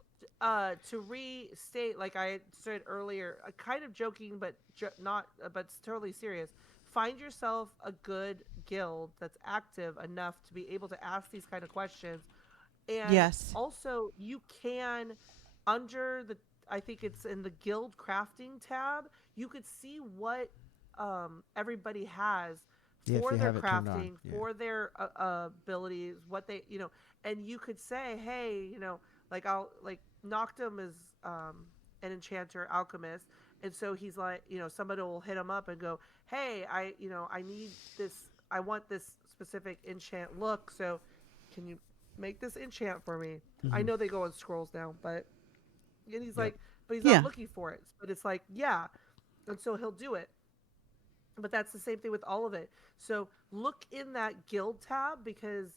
to restate, like I said earlier, kind of joking, but not, but totally serious. Find yourself a good guild that's active enough to be able to ask these kind of questions, and Yes. also you can, under the, I think it's in the guild crafting tab, you could see what everybody has Yeah, if for you their have it turned on, crafting, yeah. for their abilities, what they, and you could say, hey, like like Noctum is an enchanter alchemist, and so he's like, somebody will hit him up and go, hey, I need this, I want this specific enchant look, so can you make this enchant for me? I know they go on scrolls now, but, and he's like, but he's Yeah. not looking for it, but it's like, yeah, and so he'll do it. But that's the same thing with all of it. So look in that guild tab, because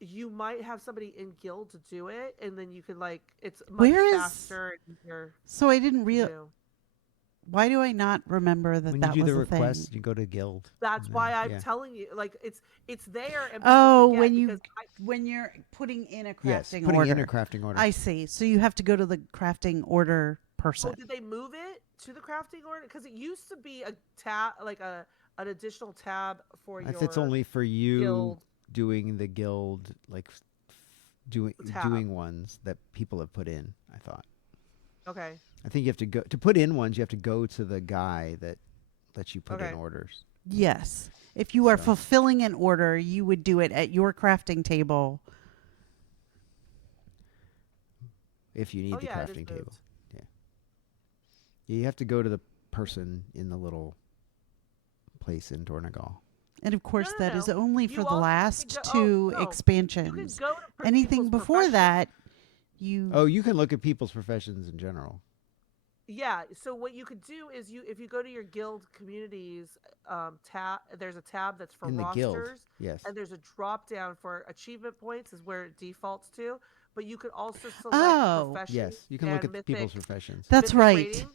you might have somebody in guild to do it, and then you can, like, it's much Where is- faster and easier So I didn't to real. do. Why do I not remember that When that you do was the a thing? request, you go to guild. That's and why then- I'm yeah. telling you, like, it's there, and people Oh, forget when because when you're putting in a crafting Yes, putting order. in a crafting order. I see. So you have to go to the crafting order person. oh, did they move it to the crafting order? Because it used to be a tab, like an additional tab for If your it's only for you guild. doing the guild, like doing Tab. ones that people have put in. I thought. Okay. I think you have to go to put in ones. You have to go to the guy that lets you put in Okay. orders. Yes. If you are So- fulfilling an order, you would do it at your crafting table. If you need Oh, the yeah, it is crafting table. moved. Yeah, you have to go to the person in the little place in Dornegal. And of course, no, that is no. only You for the also last can go- two no. You expansions. can go to Anything people's before professions. that, you. Oh, you can look at people's professions in general. Yeah. So what you could do is if you go to your guild communities tab, there's a tab that's for In the rosters, guild, yes. and there's a drop down for achievement points is where it defaults to. But you could also select Oh. professions. Yes, you can look and at people's mythic- professions. That's mythic right. rating.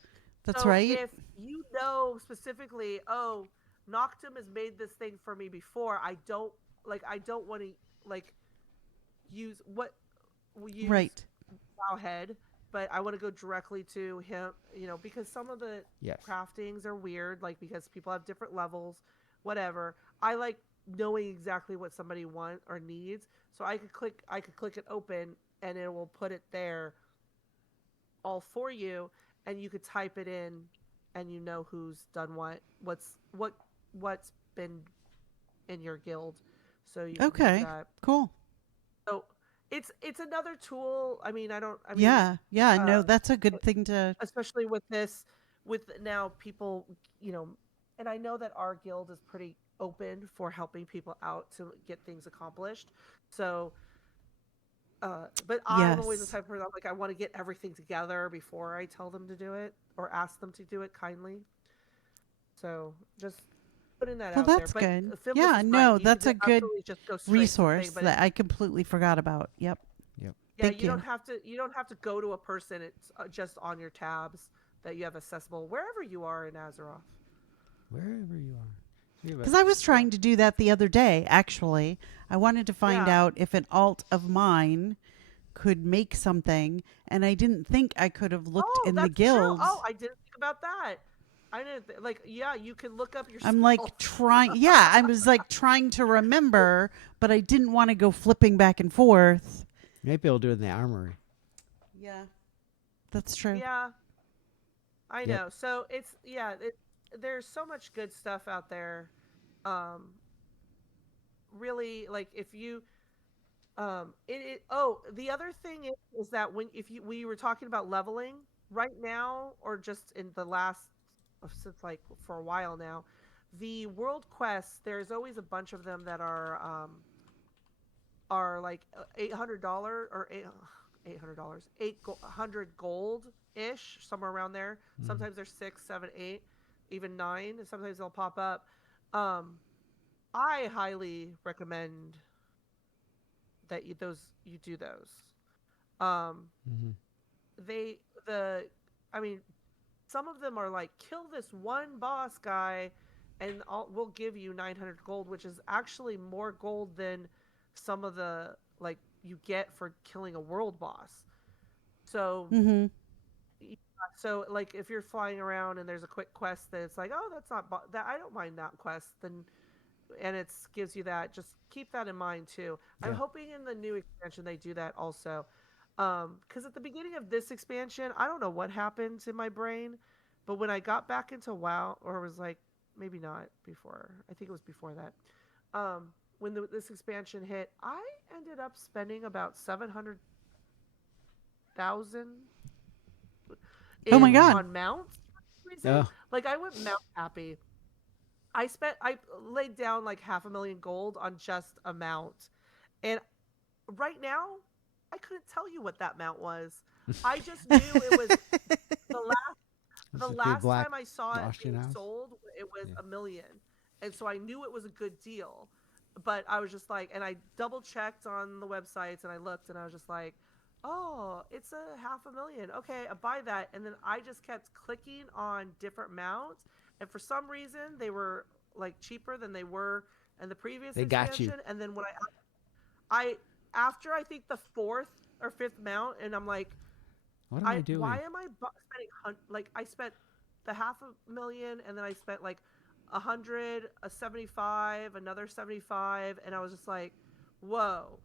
That's So right. If you know specifically, oh, Noctum has made this thing for me before, I don't want to use what we use Right. Wowhead, but I want to go directly to him, because some of the Yes. craftings are weird, like because people have different levels, whatever. I like knowing exactly what somebody wants or needs, so I could click it open, and it will put it there all for you, and you could type it in, and you know who's done what's been in your guild, so you can use Okay. that. Cool. So it's another tool. I mean, Yeah. Yeah. No, uh, that's a good thing to. especially with now people, and I know that our guild is pretty open for helping people out to get things accomplished. So, but I'm always the Yes. type of person, I'm like, I want to get everything together before I tell them to do it or ask them to do it kindly. So just putting that Well, out there. that's But good. Fimlys Yeah. is No, right. You that's could a good absolutely just go straight to the resource thing, but that I completely forgot about. Yep. yeah, Thank you don't you. have to. You don't have to go to a person. It's just on your tabs that you have accessible wherever you are in Azeroth. Wherever you are. Because I was trying to do that the other day, actually. I wanted to find Yeah. out if an alt of mine could make something, and I didn't think I could have looked in the that's guilds. true. Oh, I didn't think about that. I didn't yeah. You can look up your. I'm like trying. Yeah, I was like trying to remember, but I didn't want to go flipping back and forth. You might be able to do it in the armory. Yeah, that's true. Yeah, I Yep. know. So there's so much good stuff out there. Really, like if you, the other thing is that we were talking about leveling right now, or just in the last, since like for a while now, the world quests, there's always a bunch of them that are like $800 or $800, 800 gold ish, somewhere around there. Sometimes they're 6, 7, 8, even 9, and sometimes they'll pop up. I highly recommend that you do those. Um, Mhm. I mean, some of them are like, kill this one boss guy, and we'll give you 900 gold, which is actually more gold than some of the like you get for killing a world boss. So, Mm-hmm. yeah, so like if you're flying around and there's a quick quest that's like, oh, that's not that I don't mind that quest, then and it gives you that. Just keep that in mind too. I'm Yeah. hoping in the new expansion they do that also. Because at the beginning of this expansion, I don't know what happened in my brain, but when I got back into WoW, or it was like maybe not before, I think it was before that. When this expansion hit, I ended up spending about 700,000 Oh my in God. on mounts. For some reason. Oh. Like I went mount happy. I laid down like 500,000 gold on just a mount, and right now I couldn't tell you what that mount was. I just knew it was the last It's the a big last black time I saw it Austrian being house. sold, it was Yeah. 1,000,000, and so I knew it was a good deal. But I was just like, and I double checked on the websites and I looked and I was just like, oh, it's a 500,000. Okay, I buy that. And then I just kept clicking on different mounts, and for some reason they were like cheaper than they were in the previous They got you. expansion. And then when I after I think the fourth or fifth mount, and I'm like, What am I doing? why am I spending like I spent the 500,000, and then I spent like 100, a 75, another 75, and I was just like, whoa.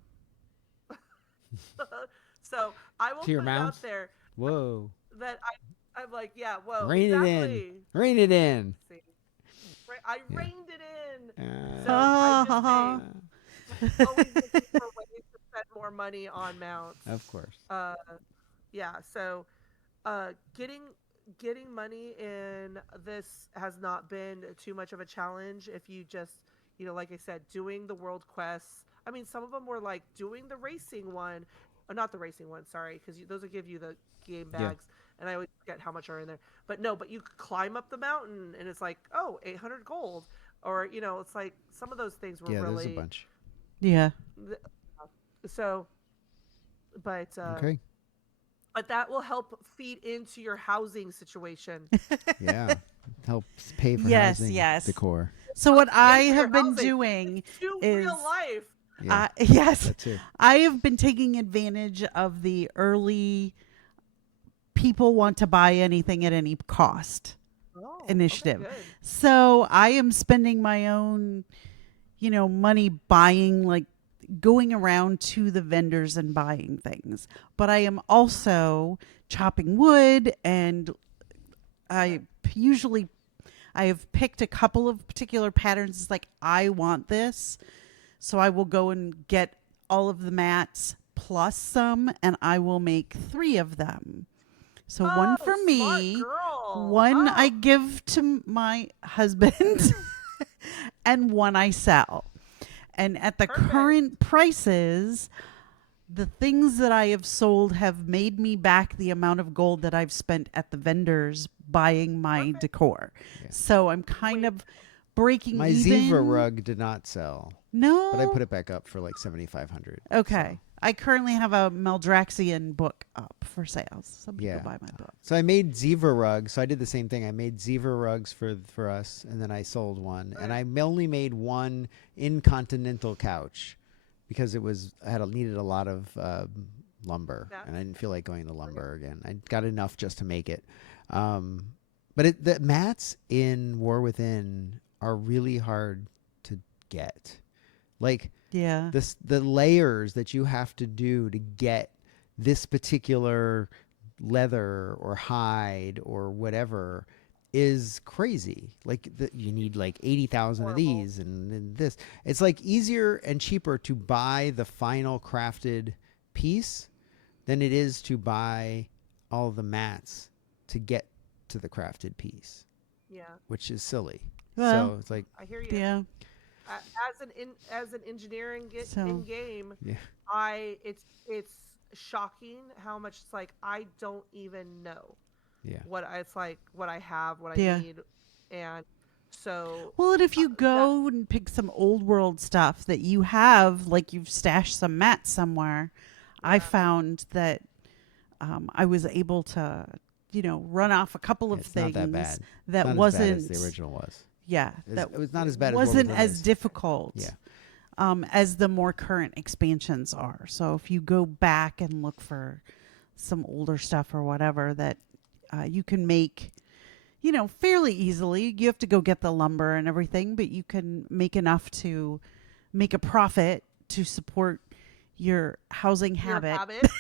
So I will To your put it out mouse? there Whoa. that I'm like, yeah, whoa, Rein it exactly. in. Rein it in. See, I Yeah. reined it in. Uh, So I'm just Ah. saying, always looking for ways to spend more money on mounts. of course. Yeah. So, getting money in this has not been too much of a challenge if you just, like I said, doing the world quests. I mean, some of them were like doing the racing one, or not the racing one, sorry, because those will give you the game Yeah. bags, and I always forget how much are in there. But no, but you could climb up the mountain, and it's like, oh, 800 gold, or it's like some of those things were Yeah, really. there's a bunch. Yeah. So, but Okay. but that will help feed into your housing situation. Yeah. Helps pay for Yes, housing yes. decor. So what I Yes, for have been housing. doing To is real life. Yeah. yes, That too. I have been taking advantage of the early people want to buy anything at any cost Oh, initiative. Okay, good. So I am spending my own, money buying, like going around to the vendors and buying things. But I am also chopping wood, and I usually I have picked a couple of particular patterns. It's like, I want this. So I will go and get all of the mats plus some, and I will make 3 of them. So one for smart me, girl. one Oh, I give to my husband, and one I sell. And at the Perfect. current prices, the things that I have sold have made me back the amount of gold that I've spent at the vendors buying my Perfect. decor. Yeah. So I'm kind Wait. of breaking My even. zebra rug did not sell, No. but I put it back up for like 7,500. Okay. I currently have a Maldraxian book up for sale. Some people Yeah. buy my book. So I made zebra rugs. So I did the same thing. I made zebra rugs for us, and then I sold one. And I only made one incontinental couch because needed a lot of lumber, Yeah. and I didn't feel like going to lumber again. I got enough just to make it. But the mats in War Within are really hard to get. Like Yeah. the layers that you have to do to get this particular leather or hide or whatever is crazy. Like you need like 80,000 of Horrible. these and this. It's like easier and cheaper to buy the final crafted piece than it is to buy all the mats to get to the crafted piece, Yeah, which is silly. Well, so it's like, I hear you. Yeah. As an engineering So- in game, yeah, it's shocking how much it's like I don't even know yeah. what I have, what I Yeah. need, and So Well, and if you go and pick some old world stuff that you have, like you've stashed some mats somewhere, I Yeah. found that I was able to, run off a couple of It's things not that bad. that Not wasn't as bad as the original was. Yeah, It was not as bad as wasn't War as was. difficult. Yeah. As the more current expansions are. So if you go back and look for some older stuff or whatever that you can make, fairly easily. You have to go get the lumber and everything, but you can make enough to make a profit to support your housing your habit.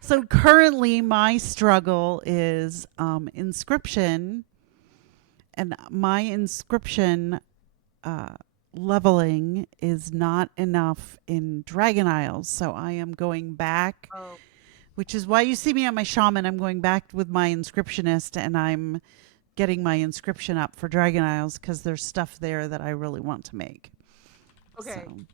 So currently my struggle is inscription, and my inscription leveling is not enough in Dragon Isles. So I am going back, Oh, which is why you see me on my shaman. I'm going back with my inscriptionist, and I'm getting my inscription up for Dragon Isles because there's stuff there that I really want to make. okay. So,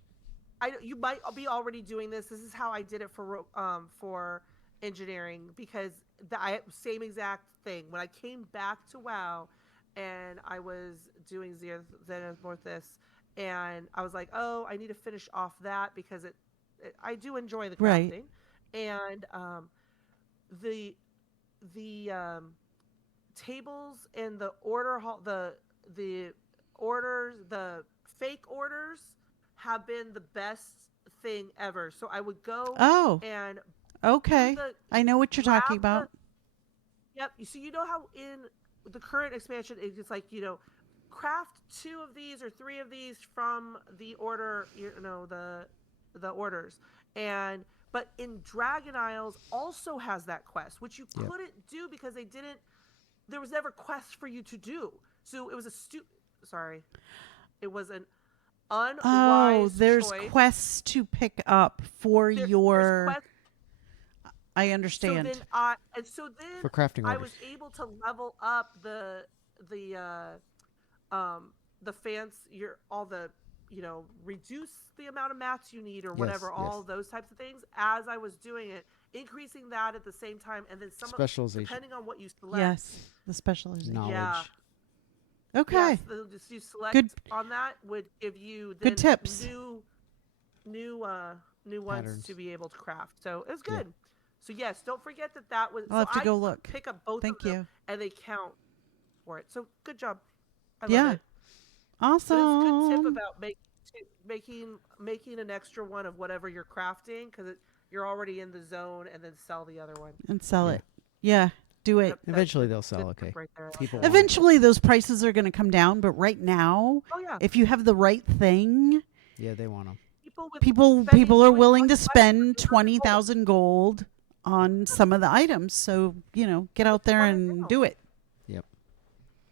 You might be already doing this. This is how I did it for engineering, because same exact thing. When I came back to WoW and I was doing Xenomorphis, and I was like, oh, I need to finish off that because I do enjoy the crafting. Right. And the tables and the the orders, the fake orders have been the best thing ever. So I would go and okay. the- I know what you're talking about. Yep. So you know how in the current expansion it's like, craft 2 of these or 3 of these from the order, the orders. But in Dragon Isles also has that quest, which you couldn't do because there was never quests for you to do. So it was it was an unwise there's choice. quests to pick up for There's your. quests. I understand. So then For crafting I orders. was able to level up the reduce the amount of mats you need or whatever, all those types of things as I was doing it, increasing that at the same time, and then some Specialization. depending on what you select. Yes, the specialization. Knowledge. Yeah. Okay. Yes, you select Good. on that would give you Good tips. New ones Patterns. to be able to craft. So it was good. So yes, don't forget that was. I'll have to I go look. Pick up both. Thank of them, you. and they count for it. So good job. I Yeah. love it. Awesome. But it's a good tip about making an extra one of whatever you're crafting, because you're already in the zone, and then sell the other one. And sell it. Yeah. Do it. Yep, that's Eventually good- they'll sell. good Okay. tip right there. People want it. Eventually, those prices are going to come down, but right now, Oh yeah. if you have the right thing, Yeah, they want them. people are willing to spend 20,000 gold on some of the items. So get out there and do it.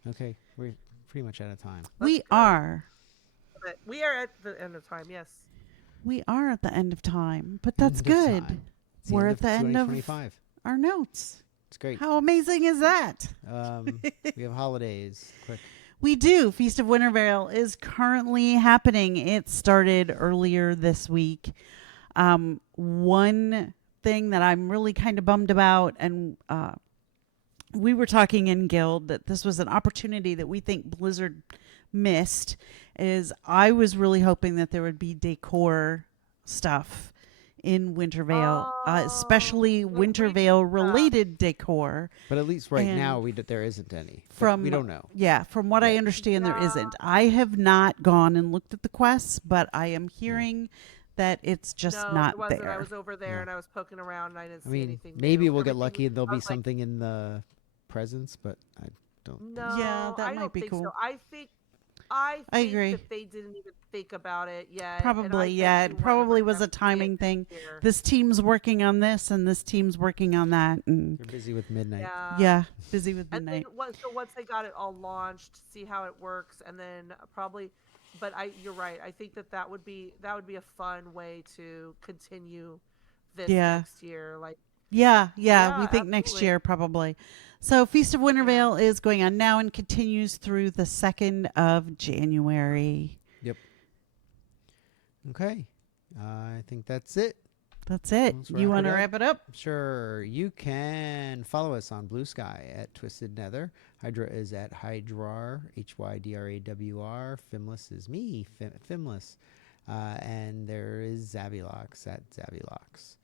Okay, we're pretty much out of time. We go. are. But we are at the end of time. Yes. We are at the end of time, but that's End of good. time. It's We're at the end of 2025. our notes. It's great. How amazing is that? We have holidays. Quick. We do. Feast of Wintervale is currently happening. It started earlier this week. One thing that I'm really kind of bummed about, and we were talking in Guild that this was an opportunity that we think Blizzard missed, is I was really hoping that there would be decor stuff in Wintervale, especially Wintervale related decor. But at least right And now there isn't any. But From we don't know. Yeah, from what I understand, there isn't. I have not gone and looked at the quests, but I am hearing that it's just No, not it wasn't. there. I was over there and I was poking around and I didn't I see mean, anything. maybe new. we'll get Everything lucky and there'll I be was like, something in the presents, but I don't. No, Yeah, that I might don't be think cool. So. I think agree. that they didn't even think about it yet. Probably, yeah. It probably was a timing thing. This team's working on this, and this team's working on that, and They're busy with midnight. yeah, busy with And midnight. then, so once they got it all launched, see how it works, and then probably. But you're right. I think that would be a fun way to continue this next year. Like, Yeah, Yeah, we think next absolutely. year probably. So Feast of Wintervale is going on now and continues through the 2nd of January. Okay. I think that's it. That's it. Let's You wrap want to it up. wrap it up? Sure. You can follow us on Blue Sky at Twisted Nether. Hydra is at Hydrar, HYDRAWR. Fimlys is me, Fimlys. And there is Zabbylocks at Zabbylocks.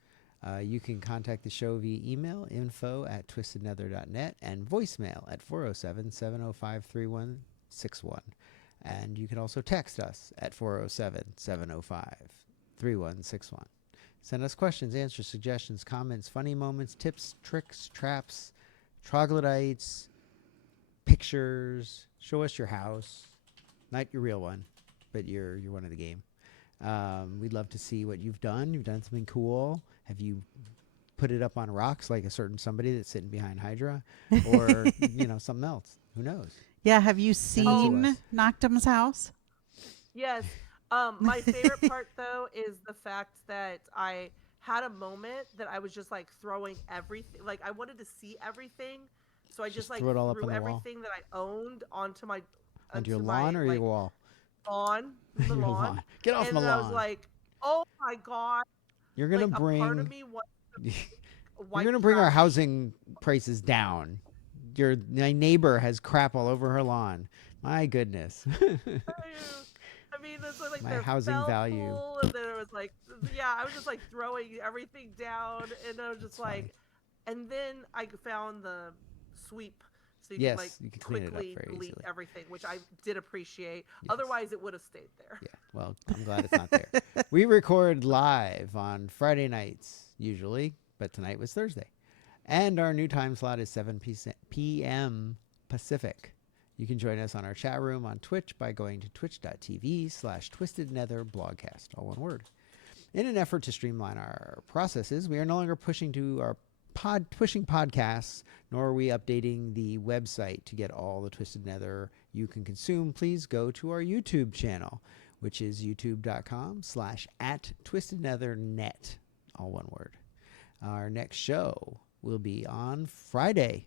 You can contact the show via email, info@twistednether.net, and voicemail at 407-705-3161. And you can also text us at 407-705-3161. Send us questions, answers, suggestions, comments, funny moments, tips, tricks, traps, troglodytes, pictures. Show us your house. Not your real one, but your one of the game. We'd love to see what you've done. You've done something cool. Have you put it up on rocks like a certain somebody that's sitting behind Hydra? Or, something else. Who knows? Yeah. Have you it to seen us. Noctum's house? Yes. My favorite part though is the fact that I had a moment that I was just like throwing everything. Like I wanted to see everything, so I just like threw it all up threw on the wall? everything that I owned onto my Onto your my, lawn or like, your wall? lawn, the Your lawn. Get off And my then I was lawn. like, oh my god! You're gonna like, bring. a part of me wants to You're gonna bring our housing prices down. My neighbor has crap all over her lawn. My goodness. I mean, it's like My their housing fell value. pool, and then it was like, yeah, I was just like throwing everything down, and I was just That's like, and then I found the sweep, so you Yes, can like you can clean it up quickly very delete easily. everything, which I did appreciate. Yes. Otherwise, it would have stayed there. Yeah, well, I'm glad it's not there. We record live on Friday nights, usually, but tonight was Thursday. And our new time slot is 7 p.m. Pacific. You can join us on our chat room on Twitch by going to twitch.tv/twistednetherblogcast, all one word. In an effort to streamline our processes, we are no longer pushing podcasts, nor are we updating the website to get all the Twisted Nether you can consume. Please go to our YouTube channel, which is youtube.com/@twistednethernet, all one word. Our next show will be on Friday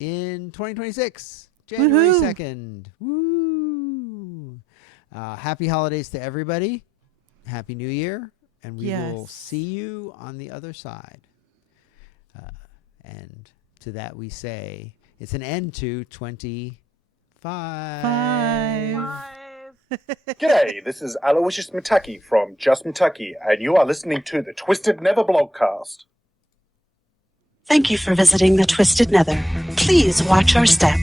in 2026, January Woohoo! 2nd. Woo! Happy holidays to everybody. Happy New Year. And we will Yes. see you on the other side. And to that we say, it's an end to 25. G'day, this is Aloysius Mataki from Just Mataki, and you are listening to the Twisted Nether Blogcast. Thank you for visiting the Twisted Nether. Please watch our step.